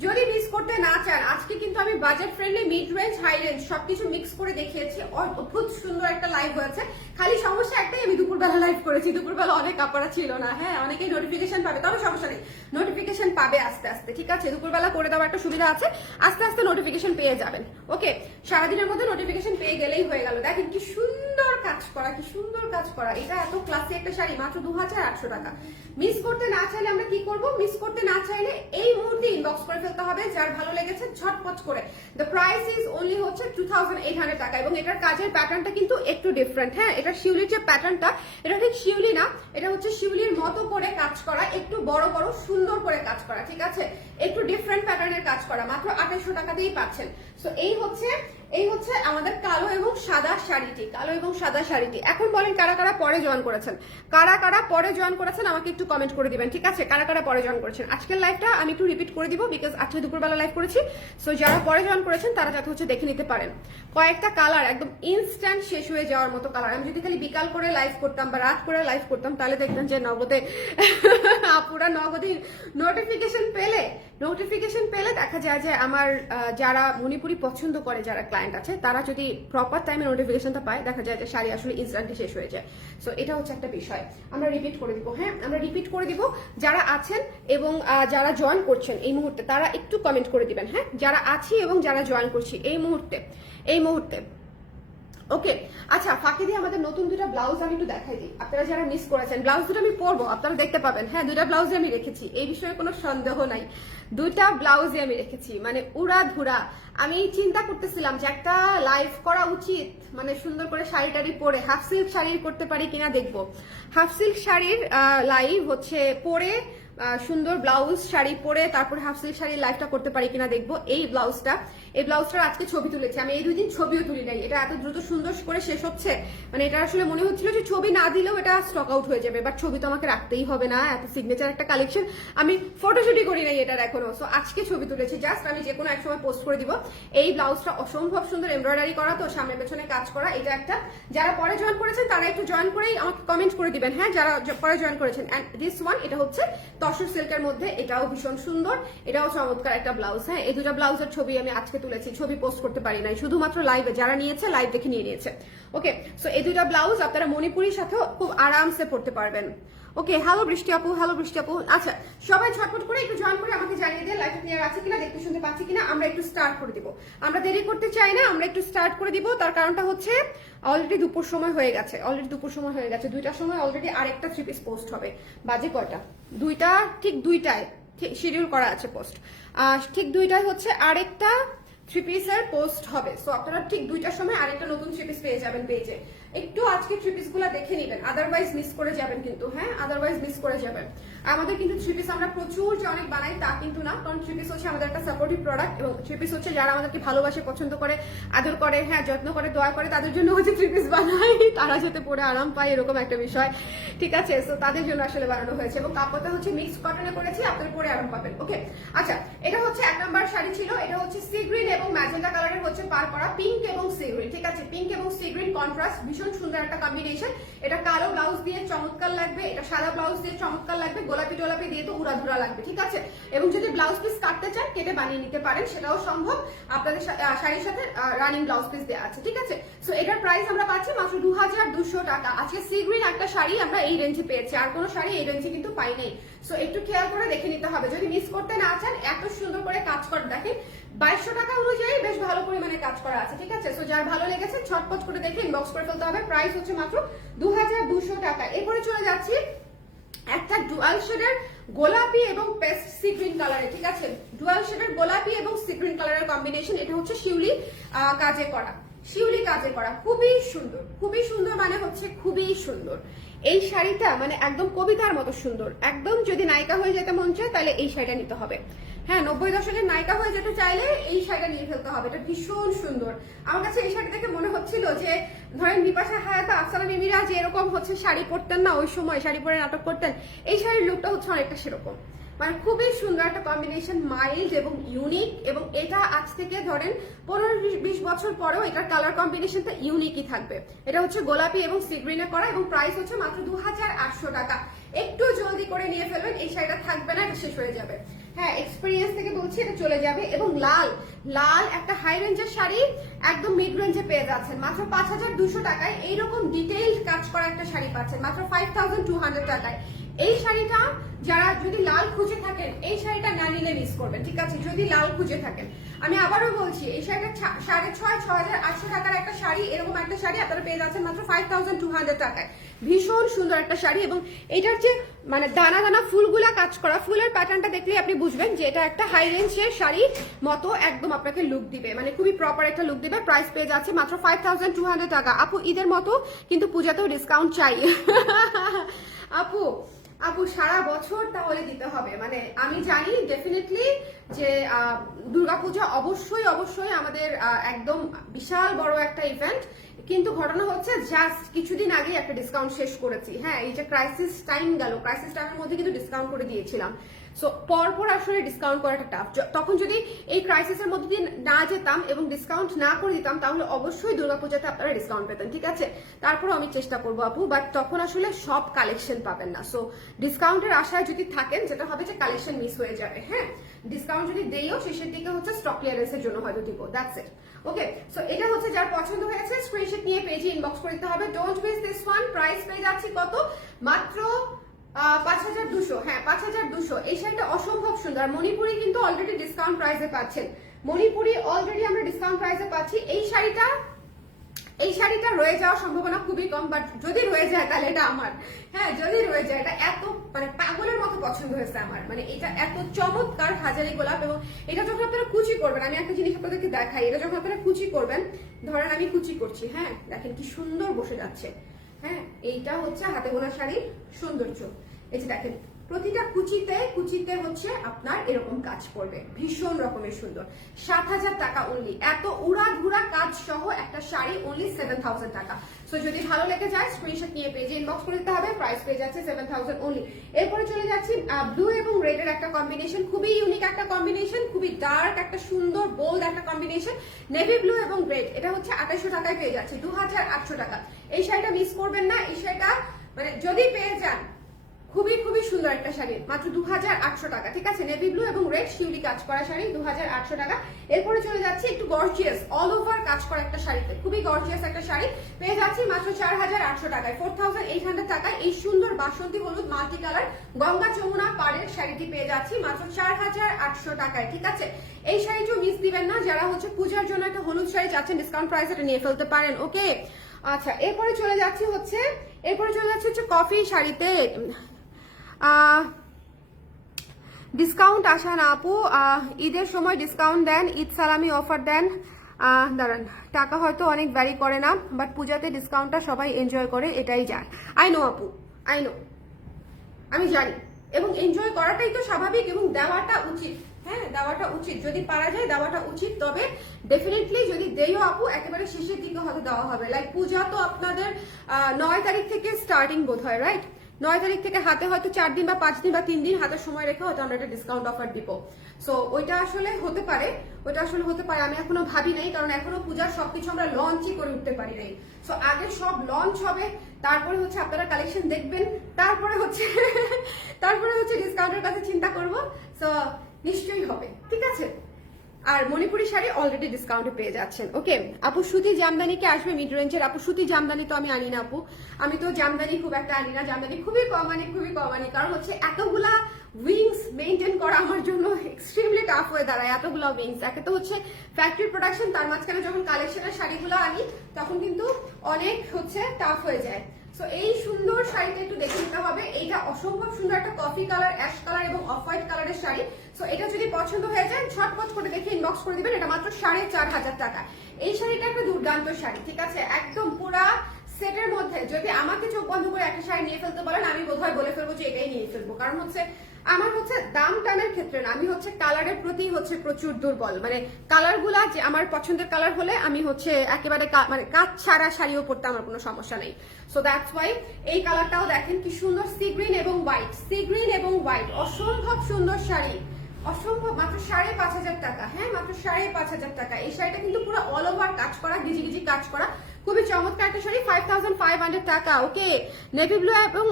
যদি মিস করতে না চান, আজকে কিন্তু আমি budget friendly, mid range, high range সবকিছু মিক্স করে দেখিয়েছি, অদ্ভুত সুন্দর একটা লাইভ হয়েছে। খালি সমস্যা একটাই, আমি দুপুরবেলা লাইভ করেছি, দুপুরবেলা অনেক কাপড়া ছিল না, হ্যাঁ অনেকেই নোটিফিকেশন পাবে, তবে সমস্যা নেই, নোটিফিকেশন পাবে আস্তে আস্তে, ঠিক আছে, দুপুরবেলা করে দেওয়ার একটা সুবিধা আছে, আস্তে আস্তে নোটিফিকেশন পেয়ে যাবেন। ওকে, সারাদিনের মধ্যে নোটিফিকেশন পেয়ে গেলেই হয়ে গেল। দেখেন কি সুন্দর কাজ করা, এটা এত ক্লাসি একটা শাড়ি, মাত্র 2800 টাকা। মিস করতে না চাইলে আমরা কি করব, মিস করতে না চাইলে এই মুহূর্তে ইনবক্স করে ফেলতে হবে, যার ভালো লেগেছে ঝটপট করে। দ্য প্রাইস ইজ অনলি হচ্ছে 2800 টাকা, এবং এটার কাজের প্যাটার্নটা কিন্তু একটু ডিফারেন্ট, হ্যাঁ এটা শিউলির যে প্যাটার্নটা, এটা ঠিক শিউলি না, এটা হচ্ছে শিউলির মতো করে কাজ করা, একটু বড় বড় সুন্দর করে কাজ করা, ঠিক আছে, একটু ডিফারেন্ট প্যাটার্নের কাজ করা, মাত্র 2800 টাকা দিয়েই পাচ্ছেন। সো এই হচ্ছে আমাদের কালো এবং সাদা শাড়িটি। এখন বলেন কারা কারা পরে জয়েন করেছেন, আমাকে একটু কমেন্ট করে দিবেন, ঠিক আছে, কারা কারা পরে জয়েন করেছেন। আজকের লাইভটা আমি একটু রিপিট করে দিব, বিকজ আজকে দুপুরবেলা লাইভ করেছি। সো যারা পরে জয়েন করেছেন তারা যাতে হচ্ছে দেখে নিতে পারেন। কয়েকটা কালার একদম ইনস্ট্যান্ট শেষ হয়ে যাওয়ার মতো কালার। আমি যদি খালি বিকাল করে লাইভ করতাম বা রাত করে লাইভ করতাম, তাহলে দেখতেন যে নগদে আপুরা নগদে নোটিফিকেশন পেলে দেখা যায় যে আমার যারা মণিপুরি পছন্দ করে, যারা ক্লায়েন্ট আছে, তারা যদি প্রপার টাইমে নোটিফিকেশনটা পায়, দেখা যায় যে শাড়ি আসলে ইনস্ট্যান্টলি শেষ হয়ে যায়। সো এটা হচ্ছে একটা বিষয়, আমরা রিপিট করে দিব, যারা আছেন এবং যারা জয়েন করছেন এই মুহূর্তে তারা একটু কমেন্ট করে দিবেন, হ্যাঁ যারা আছি এবং যারা জয়েন করছি এই মুহূর্তে। ওকে, আচ্ছা ফাঁকি দিয়ে আমাদের নতুন দুটা ব্লাউজ আমি একটু দেখাই দিই, আপনারা যারা মিস করেছেন। ব্লাউজ দুটো আমি পরবো, আপনারা দেখতে পাবেন, হ্যাঁ দুইটা ব্লাউজে আমি রেখেছি, এই বিষয়ে কোনো সন্দেহ নাই, দুইটা ব্লাউজে আমি রেখেছি, মানে উড়াধুরা। আমি চিন্তা করতেছিলাম যে একটা লাইভ করা উচিত, মানে সুন্দর করে শাড়ি টাড়ি পরে, হাফ সিল্ক শাড়ির করতে পারি কিনা দেখবো, হাফ সিল্ক শাড়ির লাইভ হচ্ছে পরে, সুন্দর ব্লাউজ শাড়ি পরে তারপরে হাফ সিল্ক শাড়ির লাইভটা করতে পারি কিনা দেখবো। এই ব্লাউজটার আজকে ছবি তুলেছি আমি, এই 2 দিন ছবিও তুলি নাই, এটা এত দ্রুত সুন্দর করে শেষ হচ্ছে, মানে এটা আসলে মনে হচ্ছিল যে ছবি না দিলেও এটা স্টক আউট হয়ে যাবে, বাট ছবি তো আমাকে রাখতেই হবে না, এত সিগনেচার একটা কালেকশন, আমি ফটোশুটই করি নাই এটার এখনো। সো আজকে ছবি তুলেছি, জাস্ট আমি যে কোনো এক সময় পোস্ট করে দিব। এই ব্লাউজটা অসম্ভব সুন্দর এমব্রয়ডারি করা, তো সামনে পেছনে কাজ করা, এটা একটা। যারা পরে জয়েন করেছেন তারা একটু জয়েন করেই আমাকে কমেন্ট করে দিবেন, হ্যাঁ যারা পরে জয়েন করেছেন। এন্ড দিস ওয়ান, এটা হচ্ছে তসর সিল্কের মধ্যে, এটাও ভীষণ সুন্দর, এটাও চমৎকার একটা ব্লাউজ। হ্যাঁ, এই দুটো ব্লাউজের ছবি আমি আজকে তুলেছি, ছবি পোস্ট করতে পারি নাই, শুধুমাত্র লাইভে যারা নিয়েছে লাইভ দেখে নিয়ে নিয়েছে। ওকে, সো এই দুটা ব্লাউজ আপনারা মণিপুরির সাথেও খুব আরামসে পড়তে পারবেন। ওকে, হ্যালো বৃষ্টি আপু, হ্যালো বৃষ্টি আপু। আচ্ছা, সবাই ঝটপট করে একটু জয়েন করে আমাকে জানিয়ে দিয়ে লাইভ ক্লিয়ার আছে কিনা, দেখতে শুনতে পাচ্ছি কিনা। আমরা একটু স্টার্ট করে দিব, আমরা দেরি করতে চাই না, আমরা একটু স্টার্ট করে দিব। তার কারণটা হচ্ছে অলরেডি দুপুর সময় হয়ে গেছে, দুইটার সময় অলরেডি আরেকটা 3 পিস পোস্ট হবে। বাজে কয়টা? দুইটা, ঠিক দুইটায় শিডিউল করা আছে পোস্ট, ঠিক দুইটায় হচ্ছে আরেকটা 3 পিসের পোস্ট হবে। সো আপনারা ঠিক দুইটার সময় আরেকটা নতুন 3 পিস পেয়ে যাবেন পেজে। একটু আজকে 3 পিস গুলা দেখে নেবেন, আদারওয়াইজ মিস করে যাবেন কিন্তু। হ্যাঁ, আদারওয়াইজ মিস করে যাবেন। আমাদের কিন্তু 3 পিস আমরা প্রচুর যে অনেক বানাই তা কিন্তু না, কারণ 3 পিস হচ্ছে আমাদের একটা সাপোর্টিভ প্রোডাক্ট, এবং 3 পিস হচ্ছে যারা আমাদেরকে ভালোবাসে, পছন্দ করে, আদর করে, হ্যাঁ যত্ন করে, দোয়া করে, তাদের জন্য হচ্ছে 3 পিস বানাই, তারা যাতে পরে আরাম পায় এরকম একটা বিষয়। ঠিক আছে, সো তাদের জন্য আসলে বানানো হয়েছে, এবং কাপড়টা হচ্ছে মিক্সড কটনে করেছি, আপনারা পরে আরাম পাবেন। ওকে, আচ্ছা, এটা হচ্ছে 1 নাম্বার শাড়ি ছিল, এটা হচ্ছে সি গ্রিন এবং ম্যাজেন্টা কালারের হচ্ছে পার করা পিঙ্ক এবং সি গ্রিন। ঠিক আছে, পিঙ্ক এবং সি গ্রিন কন্ট্রাস্ট, ভীষণ সুন্দর একটা কম্বিনেশন। এটা কালো ব্লাউজ দিয়ে চমৎকার লাগবে, এটা সাদা ব্লাউজ দিয়ে চমৎকার লাগবে, গোলাপি টোলাপি দিয়ে তো উড়াধুরা লাগবে। ঠিক আছে, এবং যদি ব্লাউজ পিস কাটতে চান কেটে বানিয়ে নিতে পারেন, সেটাও সম্ভব। আপনাদের শাড়ির সাথে রানিং ব্লাউজ পিস দেওয়া আছে। ঠিক আছে, সো এটার প্রাইস আমরা পাচ্ছি মাত্র 2200 টাকা। আজকে সি গ্রিন একটা শাড়ি আমরা এই রেঞ্জে পেয়েছি, আর কোনো শাড়ি এই রেঞ্জে কিন্তু পাই নাই। সো একটু খেয়াল করে দেখে নিতে হবে, যদি মিস করতে না চান। এত সুন্দর করে কাজ করে দেখেন, 2200 টাকা অনুযায়ী বেশ ভালো পরিমাণে কাজ করা আছে। ঠিক আছে, সো যার ভালো লেগেছে ছটপট করে দেখে ইনবক্স করে ফেলতে হবে। প্রাইস হচ্ছে মাত্র 2200 টাকা। এরপরে চলে যাচ্ছি একটা ডুয়াল শেডের গোলাপি এবং পেস্ট সি গ্রিন কালারে। ঠিক আছে, ডুয়াল শেডের গোলাপি এবং সি গ্রিন কালারের কম্বিনেশন। এটা হচ্ছে শিউলি কাজে করা, শিউলি কাজে করা, খুবই সুন্দর, খুবই সুন্দর, মানে হচ্ছে খুবই সুন্দর। এই শাড়িটা মানে একদম কবিতার মতো সুন্দর, একদম যদি নায়িকা হয়ে যেতে মন চায় তাহলে এই শাড়িটা নিতে হবে। হ্যাঁ, 90 দশকের নায়িকা হয়ে যেতে চাইলে এই শাড়িটা নিয়ে ফেলতে হবে, এটা ভীষণ সুন্দর। আমার কাছে এই শাড়ি দেখে মনে হচ্ছিল যে ধরেন বিপাশা হায়াত, আফসানা মিমিরা যে এরকম হচ্ছে শাড়ি পরতেন না, ওই সময় শাড়ি পরে নাটক করতেন, এই শাড়ির লুকটা হচ্ছে অনেকটা সেরকম। মানে খুবই সুন্দর একটা কম্বিনেশন, মাইল্ড এবং ইউনিক, এবং এটা আজ থেকে ধরেন 15-20 বছর পরেও এটার কালার কম্বিনেশনটা ইউনিকই থাকবে। এটা হচ্ছে গোলাপি এবং সি গ্রিনে করা, এবং প্রাইস হচ্ছে মাত্র 2800 টাকা। একটু জলদি করে নিয়ে ফেলবেন, এই শাড়িটা থাকবে না, এটা শেষ হয়ে যাবে। হ্যাঁ, এক্সপিরিয়েন্স থেকে বলছি, এটা চলে যাবে। এবং লাল লাল একটা হাই রেঞ্জের শাড়ি একদম মিড রেঞ্জে পেয়ে যাচ্ছেন মাত্র 5200 টাকায়। এইরকম ডিটেইলড কাজ করা একটা শাড়ি পাচ্ছেন মাত্র 5200 টাকায়। এই শাড়িটা যারা যদি লাল খুঁজে থাকেন, এই শাড়িটা না নিলে মিস করবেন। ঠিক আছে, যদি লাল খুঁজে থাকেন, আমি আবারও বলছি, এই শাড়িটা 6800 টাকার একটা শাড়ি, এরকম একটা শাড়ি আপনারা পেয়ে যাচ্ছেন মাত্র 5200 টাকায়। ভীষণ সুন্দর একটা শাড়ি, এবং এটার যে মানে দানা দানা ফুলগুলা কাজ করা, ফুলের প্যাটার্নটা দেখলে আপনি বুঝবেন যে এটা একটা হাই রেঞ্জের শাড়ির মতো একদম আপনাকে লুক দিবে, মানে খুবই প্রপার একটা লুক দিবে। প্রাইস পেয়ে যাচ্ছে মাত্র 5200 টাকা। আপু ঈদের মতো কিন্তু পূজাতেও ডিসকাউন্ট চাই। আপু আপু সারা বছর তাহলে দিতে হবে, মানে আমি জানি ডেফিনেটলি যে দুর্গাপূজা অবশ্যই অবশ্যই আমাদের একদম বিশাল বড় একটা ইভেন্ট, কিন্তু ঘটনা হচ্ছে জাস্ট কিছুদিন আগে একটা ডিসকাউন্ট শেষ করেছি। হ্যাঁ, এই যে ক্রাইসিস টাইম গেল, ক্রাইসিস টাইমের মধ্যে কিন্তু ডিসকাউন্ট করে দিয়েছিলাম। সো পরপর আসলে ডিসকাউন্ট করাটা টাফ। তখন যদি এই ক্রাইসিসের মধ্যে দিয়ে না যেতাম এবং ডিসকাউন্ট না করে দিতাম, তাহলে অবশ্যই দুর্গাপূজাতে আপনারা ডিসকাউন্ট পেতেন। ঠিক আছে, তারপরে আমি চেষ্টা করবো আপু, বাট তখন আসলে সব কালেকশন পাবেন না। সো ডিসকাউন্টের আশায় যদি থাকেন, যেটা হবে যে কালেকশন মিস হয়ে যাবে। হ্যাঁ, ডিসকাউন্ট যদি দেইও শেষের দিকে হচ্ছে স্টক ক্লিয়ারেন্সের জন্য হয়তো দিব, দ্যাটস ইট। ওকে, সো এটা হচ্ছে যার পছন্দ হয়েছে স্ক্রিনশট নিয়ে পেজে ইনবক্স করে দিতে হবে। Don't miss this one. Price পেয়ে যাচ্ছি কত? মাত্র 5200। হ্যাঁ, 5200। এই শাড়িটা অসম্ভব সুন্দর। মণিপুরি কিন্তু অলরেডি ডিসকাউন্ট প্রাইসে পাচ্ছেন, মণিপুরি অলরেডি আমরা ডিসকাউন্ট প্রাইসে পাচ্ছি। এই শাড়িটা রয়ে যাওয়ার সম্ভাবনা খুবই কম, বাট যদি রয়ে যায় তাহলে এটা আমার। হ্যাঁ, যদি রয়ে যায়, এটা এত মানে পাগলের মতো পছন্দ হয়েছে আমার, মানে এটা এত চমৎকার হাজারি গোলাপ। এবং এটা যখন আপনারা কুচি করবেন, আমি একটা জিনিস আপনাদেরকে দেখাই, এটা যখন আপনারা কুচি করবেন, ধরেন আমি কুচি করছি, হ্যাঁ দেখেন কি সুন্দর বসে যাচ্ছে। হ্যাঁ, এইটা হচ্ছে হাতে বোনা শাড়ির সৌন্দর্য। এই যে দেখেন, প্রতিটা কুচিতে হচ্ছে আপনার এরকম কাজ করবে, ভীষণ রকমের সুন্দর। 7000 টাকা অনলি, এত উড়াধুরা কাজ সহ একটা শাড়ি অনলি 7000 টাকা। সো যদি ভালো লেগে যায় স্ক্রিনশট নিয়ে পেজে ইনবক্স করে দিতে হবে। প্রাইস পেয়ে যাচ্ছে 7000 অনলি। এরপরে চলে যাচ্ছি ব্লু এবং রেড এর একটা কম্বিনেশন, খুবই ইউনিক একটা কম্বিনেশন, খুবই ডার্ক একটা সুন্দর বোল্ড একটা কম্বিনেশন, নেভি ব্লু এবং রেড। এটা হচ্ছে 2800 টাকায় পেয়ে যাচ্ছে, 2800 টাকা। এই শাড়িটা মিস করবেন না। এই শাড়িটা মানে যদি পেয়ে যান খুবই খুবই সুন্দর একটা শাড়ি, মাত্র 2800 টাকা। ঠিক আছে, নেভি ব্লু এবং রেড শিউলি কাজ করা শাড়ি 2800 টাকা। এরপরে চলে যাচ্ছি একটু গর্জিয়াস অল ওভার কাজ করা একটা শাড়িতে, খুবই গর্জিয়াস একটা শাড়ি পেয়ে যাচ্ছি মাত্র 4800 টাকায়, 4800 টাকায়। এই সুন্দর বাসন্তী হলুদ মাল্টি কালার গঙ্গা যমুনা পাড়ের শাড়িটি পেয়ে যাচ্ছি মাত্র 4800 টাকায়। ঠিক আছে, এই শাড়িটিও মিস দিবেন না, যারা হচ্ছে পূজার জন্য একটা হলুদ শাড়ি চাচ্ছেন ডিসকাউন্ট প্রাইস এটা নিয়ে ফেলতে পারেন। ওকে, আচ্ছা এরপরে চলে যাচ্ছি হচ্ছে কফি শাড়িতে। ডিসকাউন্ট আসা না আপু, ঈদের সময় ডিসকাউন্ট দেন, ঈদ সালামি অফার দেন। দাঁড়ান, টাকা হয়তো অনেক ভ্যারি করে না, বাট পূজাতে ডিসকাউন্টটা সবাই এনজয় করে, এটাই যান। আই নো আপু, আই নো, আমি জানি, এবং এনজয় করাটাই তো স্বাভাবিক এবং দেওয়াটা উচিত। হ্যাঁ, দেওয়াটা উচিত, যদি পারা যায় দেওয়াটা উচিত। তবে ডেফিনেটলি যদি দেইও আপু একেবারে শেষের দিকে হয়তো দেওয়া হবে। লাইক পূজা তো আপনাদের 9 তারিখ থেকে স্টার্টিং বোধ হয়, রাইট? 9 তারিখ থেকে হাতে হয়তো 4 দিন বা 5 দিন বা 3 দিন হাতে সময় রেখে হয়তো আমরা একটা ডিসকাউন্ট অফার দিব। সো ওইটা আসলে হতে পারে, আমি এখনো ভাবি নাই, কারণ এখনো পূজার সবকিছু আমরা লঞ্চই করে উঠতে পারি নাই। সো আগে সব লঞ্চ হবে, তারপরে হচ্ছে আপনারা কালেকশন দেখবেন, তারপরে হচ্ছে ডিসকাউন্টের কথা চিন্তা করবো। সো নিশ্চয়ই হবে, ঠিক আছে। আর মণিপুরি শাড়ি অলরেডি ডিসকাউন্টে পেয়ে যাচ্ছেন। ওকে আপু, সুতি জামদানি কি আসবে মিড রেঞ্জের? আপু সুতি জামদানি তো আমি আনি না আপু, আমি তো জামদানি খুব একটা আনি না, জামদানি খুবই কম আনি, কারণ হচ্ছে এতগুলা উইংস মেনটেন করা আমার জন্য এক্সট্রিমলি টাফ হয়ে দাঁড়ায়। এতগুলা উইংস, একে তো হচ্ছে ফ্যাক্টরি প্রোডাকশন, তার মাঝখানে যখন কালেকশনের শাড়িগুলো আনি তখন কিন্তু অনেক হচ্ছে টাফ হয়ে যায়। সো এই সুন্দর শাড়িটা একটু দেখে নিতে হবে, এইটা অসম্ভব সুন্দর একটা কফি কালার, অ্যাশ কালার এবং অফ হোয়াইট কালারের শাড়ি। সো এটা যদি পছন্দ হয়ে যায় ঝটপট করে দেখে ইনবক্স করে দিবেন, এটা মাত্র 4500 টাকা। এই শাড়িটা একটা দুর্দান্ত শাড়ি, ঠিক আছে, একদম পুরা সেটের মধ্যে। যদি আমাকে চোখ বন্ধ করে একটা শাড়ি নিয়ে ফেলতে বলেন, আমি বোধহয় বলে ফেলবো যে এটাই নিয়ে ফেলবো, কারণ হচ্ছে আমার হচ্ছে দাম টামের ক্ষেত্রে না, আমি হচ্ছে কালারের প্রতি হচ্ছে প্রচুর দুর্বল। মানে কালার গুলা যে আমার পছন্দের কালার হলে আমি হচ্ছে একেবারে মানে কাজ ছাড়া শাড়িও পরতে আমার কোনো সমস্যা নেই। সো দ্যাটস ওয়াই এই কালারটাও দেখেন কি সুন্দর, সি গ্রিন এবং হোয়াইট, অসম্ভব সুন্দর শাড়ি, অসম্ভব, মাত্র 5500 টাকা। হ্যাঁ, মাত্র 5500 টাকা। এই শাড়িটা কিন্তু পুরো অল ওভার কাজ করা, গিজি কাজ করা, খুবই চমৎকার একটা শাড়ি, 5500 টাকা। ওকে, নেভি ব্লু এবং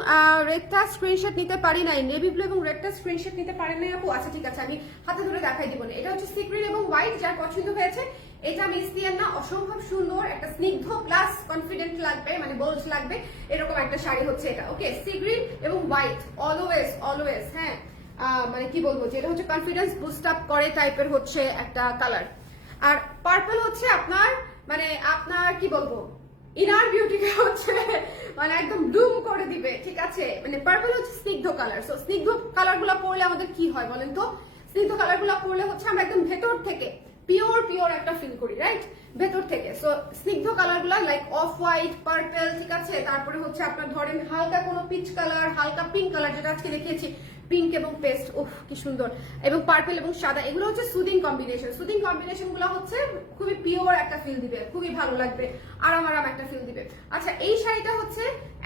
রেডটা স্ক্রিনশট নিতে পারি নাই, নেভি ব্লু এবং রেডটা স্ক্রিনশট নিতে পারেন নাই আপু? আচ্ছা ঠিক আছে, আমি হাতে ধরে দেখাই দিব না। এটা হচ্ছে সি গ্রিন এবং হোয়াইট, যার পছন্দ হয়েছে এটা মিস দিয়েন না, অসম্ভব সুন্দর একটা স্নিগ্ধ প্লাস কনফিডেন্ট লাগবে, মানে বোল্ড লাগবে, এরকম একটা শাড়ি হচ্ছে এটা। ওকে, সি গ্রিন এবং হোয়াইট, অলওয়েজ হ্যাঁ, মানে কি বলবো, যেটা হচ্ছে কনফিডেন্স বুস্ট আপ করে টাইপের হচ্ছে একটা কালার। আর পার্পল হচ্ছে আপনার মানে আপনার কি বলবো, ইনার বিউটিকে হচ্ছে মানে একদম ব্লুম করে দিবে, ঠিক আছে। মানে পার্পল হচ্ছে স্নিগ্ধ কালার। সো স্নিগ্ধ কালার গুলা পরলে আমাদের কি হয় বলেন তো? স্নিগ্ধ কালার গুলা পরলে হচ্ছে আমরা একদম ভেতর থেকে পিওর একটা ফিল করি, রাইট, ভেতর থেকে। সো স্নিগ্ধ কালার গুলা লাইক অফ হোয়াইট, পার্পল, ঠিক আছে, তারপরে হচ্ছে আপনার ধরেন হালকা কোনো পিচ কালার, হালকা পিঙ্ক কালার, যেটা আজকে দেখিয়েছি, পিঙ্ক এবং পেস্ট, উফ কি সুন্দর, এবং পার্পল এবং সাদা, এগুলো হচ্ছে সুদিং কম্বিনেশন গুলো হচ্ছে খুবই পিওর একটা ফিল দিবে, খুবই ভালো লাগবে, আরাম একটা ফিল দিবে। আচ্ছা, এই শাড়িটা হচ্ছে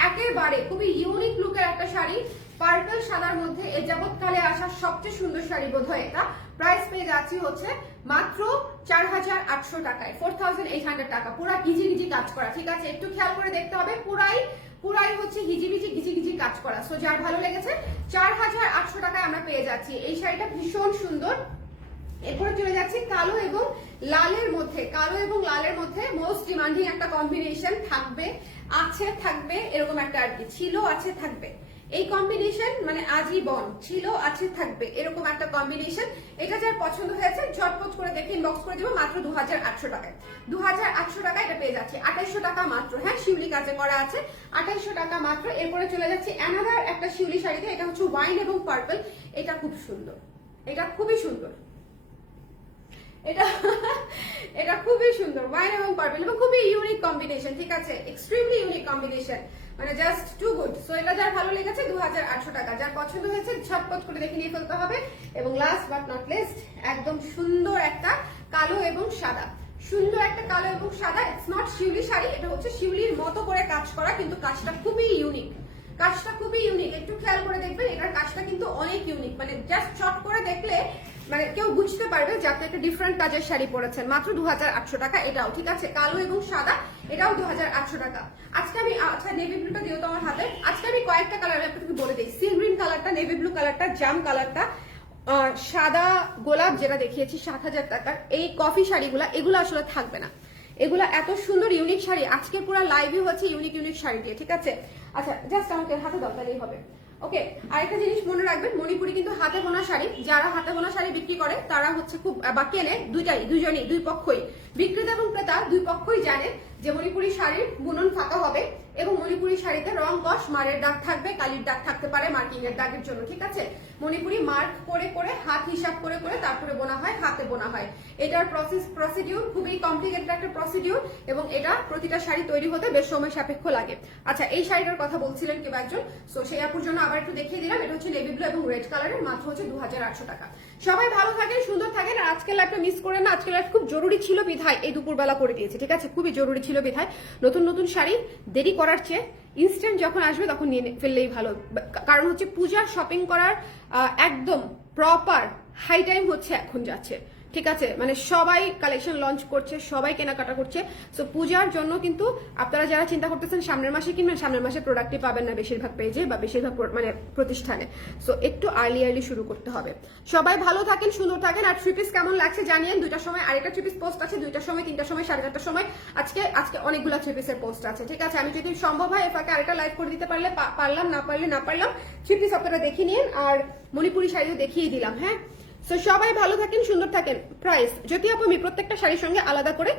একেবারে খুবই ইউনিক লুকের একটা শাড়ি, পার্পল সাদার মধ্যে এ যাবৎকালে আসা সবচেয়ে সুন্দর শাড়ি বোধহয় এটা। প্রাইস পেয়ে যাচ্ছি হচ্ছে মাত্র 4800 টাকায়, 4800 টাকা। পুরা গিজি কাজ করা, ঠিক আছে, একটু খেয়াল করে দেখতে হবে, পুরাই হচ্ছে গিজি কাজ করা। সো যার ভালো লেগেছে 4800 টাকায় আমরা পেয়ে যাচ্ছি এই শাড়িটা, ভীষণ সুন্দর। এরপরে চলে যাচ্ছি কালো এবং লালের মধ্যে মোস্ট ডিমান্ডিং একটা কম্বিনেশন থাকবে এরকম একটা আর কি, ছিল আছে থাকবে এই কম্বিনেশন, মানে আজীবন ছিল আছে থাকবে এরকম একটা কম্বিনেশন। এটা যার পছন্দ হয়েছে ঝটপট করে দেখে ইনবক্স করে দেবো মাত্র 2800 টাকায়। 2800 টাকা এটা পেয়ে যাচ্ছে, 2800 টাকা মাত্র। হ্যাঁ, শিউলি কাজে করা আছে, 2800 টাকা মাত্র। এরপরে চলে যাচ্ছে অ্যানাদার একটা শিউলি শাড়িতে, এটা হচ্ছে ওয়াইন এবং পার্পল, এটা খুব সুন্দর, এটা খুবই সুন্দর, এটা খুবই সুন্দর, ওয়াইন এবং পার্পল, এবং খুবই ইউনিক কম্বিনেশন, ঠিক আছে, এক্সট্রিমলি ইউনিক কম্বিনেশন, মানে জাস্ট টু গুড। সো এটা যার ভালো লেগেছে 2800 টাকা, যার পছন্দ হয়েছে ঝটপট করে দেখে নিয়ে ফেলতে হবে। এবং লাস্ট বাট নট লিস্ট, একদম সুন্দর একটা কালো এবং সাদা, ইটস নট শিউলি শাড়ি, এটা হচ্ছে শিউলির মতো করে কাজ করা, কিন্তু কাজটা খুবই ইউনিক, একটু খেয়াল করে দেখবেন, এটার কাজটা কিন্তু অনেক ইউনিক, মানে জাস্ট চট করে দেখলে মানে কেউ বুঝতে পারবে যে আপনি একটা ডিফারেন্ট কাজের শাড়ি পরেছেন। মাত্র 2800 টাকা এটাও, ঠিক আছে? কালো এবং সাদা এটাও 2800 টাকা। আজকে আমি আচ্ছা নেভি ব্লুটা দিও তো আমার হাতে। আজকে আমি কয়েকটা কালার আপনাকে বলে দিই। সি গ্রিন কালারটা, নেভি ব্লু কালারটা, জাম কালারটা, সাদা গোলাপ যেটা দেখিয়েছি 7000 টাকার, এই কফি শাড়িগুলা এগুলো আসলে থাকবে না। এগুলা এত সুন্দর ইউনিক শাড়ি, আজকে পুরো লাইভই হচ্ছে ইউনিক ইউনিক শাড়ি দিয়ে, ঠিক আছে? আচ্ছা জাস্ট আমাকে হাতে দরকারই হবে। ওকে, আরেকটা জিনিস মনে রাখবেন, মণিপুরি কিন্তু হাতে বোনা শাড়ি, যারা হাতে বোনা শাড়ি বিক্রি করে তারা হচ্ছে খুব বা কেনে দুজনই দুই পক্ষই, বিক্রেতা এবং ক্রেতা দুই পক্ষই জানে যে মণিপুরি শাড়ির বুনন ফাঁকা হবে এবং মণিপুরি শাড়িতে রং কষ মারের দাগ থাকবে, কালির দাগ থাকতে পারে মার্কিং এর দাগের জন্য, ঠিক আছে? মণিপুরি মার্ক করে করে হাত হিসাব করে করে তারপরে বোনা হয়, হাতে বোনা হয়। এটার প্রসিডিউর খুবই কমপ্লিকেটেড একটা প্রসিডিউর এবং এটা প্রতিটা শাড়ি তৈরি হতে বেশ সময় সাপেক্ষ লাগে। আচ্ছা এই শাড়িটার কথা বলছিলেন কেউ একজন, সো সেই আপুর জন্য আবার একটু দেখিয়ে দিলাম। এটা হচ্ছে নেভি ব্লু এবং রেড কালারের, মাত্র হচ্ছে 2800 টাকা। সবাই ভালো থাকেন, সুন্দর থাকেন, আর আজকের লাইভটা মিস করেন না। আজকের লাইভ খুব জরুরি ছিল বিধায় এই দুপুরবেলা করে দিয়েছে, ঠিক আছে? খুবই জরুরি ছিল বিধায়। নতুন নতুন শাড়ি দেরি করার চেয়ে ইনস্ট্যান্ট যখন আসবে তখন নিয়ে ফেললেই ভালো, কারণ হচ্ছে পূজার শপিং করার একদম প্রপার হাই টাইম হচ্ছে এখন যাচ্ছে, ঠিক আছে? মানে সবাই কালেকশন লঞ্চ করছে, সবাই কেনাকাটা করছে। সো পূজার জন্য কিন্তু আপনারা যারা চিন্তা করতেছেন সামনের মাসে কিনবেন, সামনের মাসে প্রোডাক্টই পাবেন না বেশিরভাগ পেজে বা বেশিরভাগ মানে প্রতিষ্ঠানে। সো একটু আর্লি শুরু করতে হবে। সবাই ভালো থাকেন, সুন্দর থাকেন। আর থ্রি পিস কেমন লাগছে জানিয়েন। 2টার সময় আরেকটা থ্রি পিস পোস্ট আছে, 2টার সময়, 3টার সময়, 4:30টার সময়। আজকে অনেকগুলো থ্রি পিসের পোস্ট আছে, ঠিক আছে? আমি যদি সম্ভব হয় এর ফাঁকে আরেকটা লাইভ করে দিতে পারলে পারলাম, না পারলাম। থ্রি পিস আপনারা দেখে নিন আর মণিপুরি শাড়িও দেখিয়ে দিলাম, হ্যাঁ? সো সবাই ভালো থাকেন, সুন্দর থাকেন। প্রাইস যদি আপু আমি প্রত্যেকটা শাড়ির সঙ্গে আলাদা করে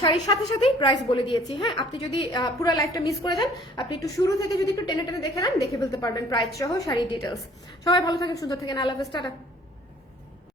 শাড়ির সাথে সাথেই প্রাইস বলে দিয়েছি, হ্যাঁ? আপনি যদি পুরো লাইফটা মিস করে যান, আপনি একটু শুরু থেকে যদি একটু টেনে টেনে দেখে নেন, দেখে ফেলতে পারবেন প্রাইস সহ শাড়ির ডিটেলস। সবাই ভালো থাকেন, সুন্দর থাকেন। আল্লাহ হাফেজ, টাটা।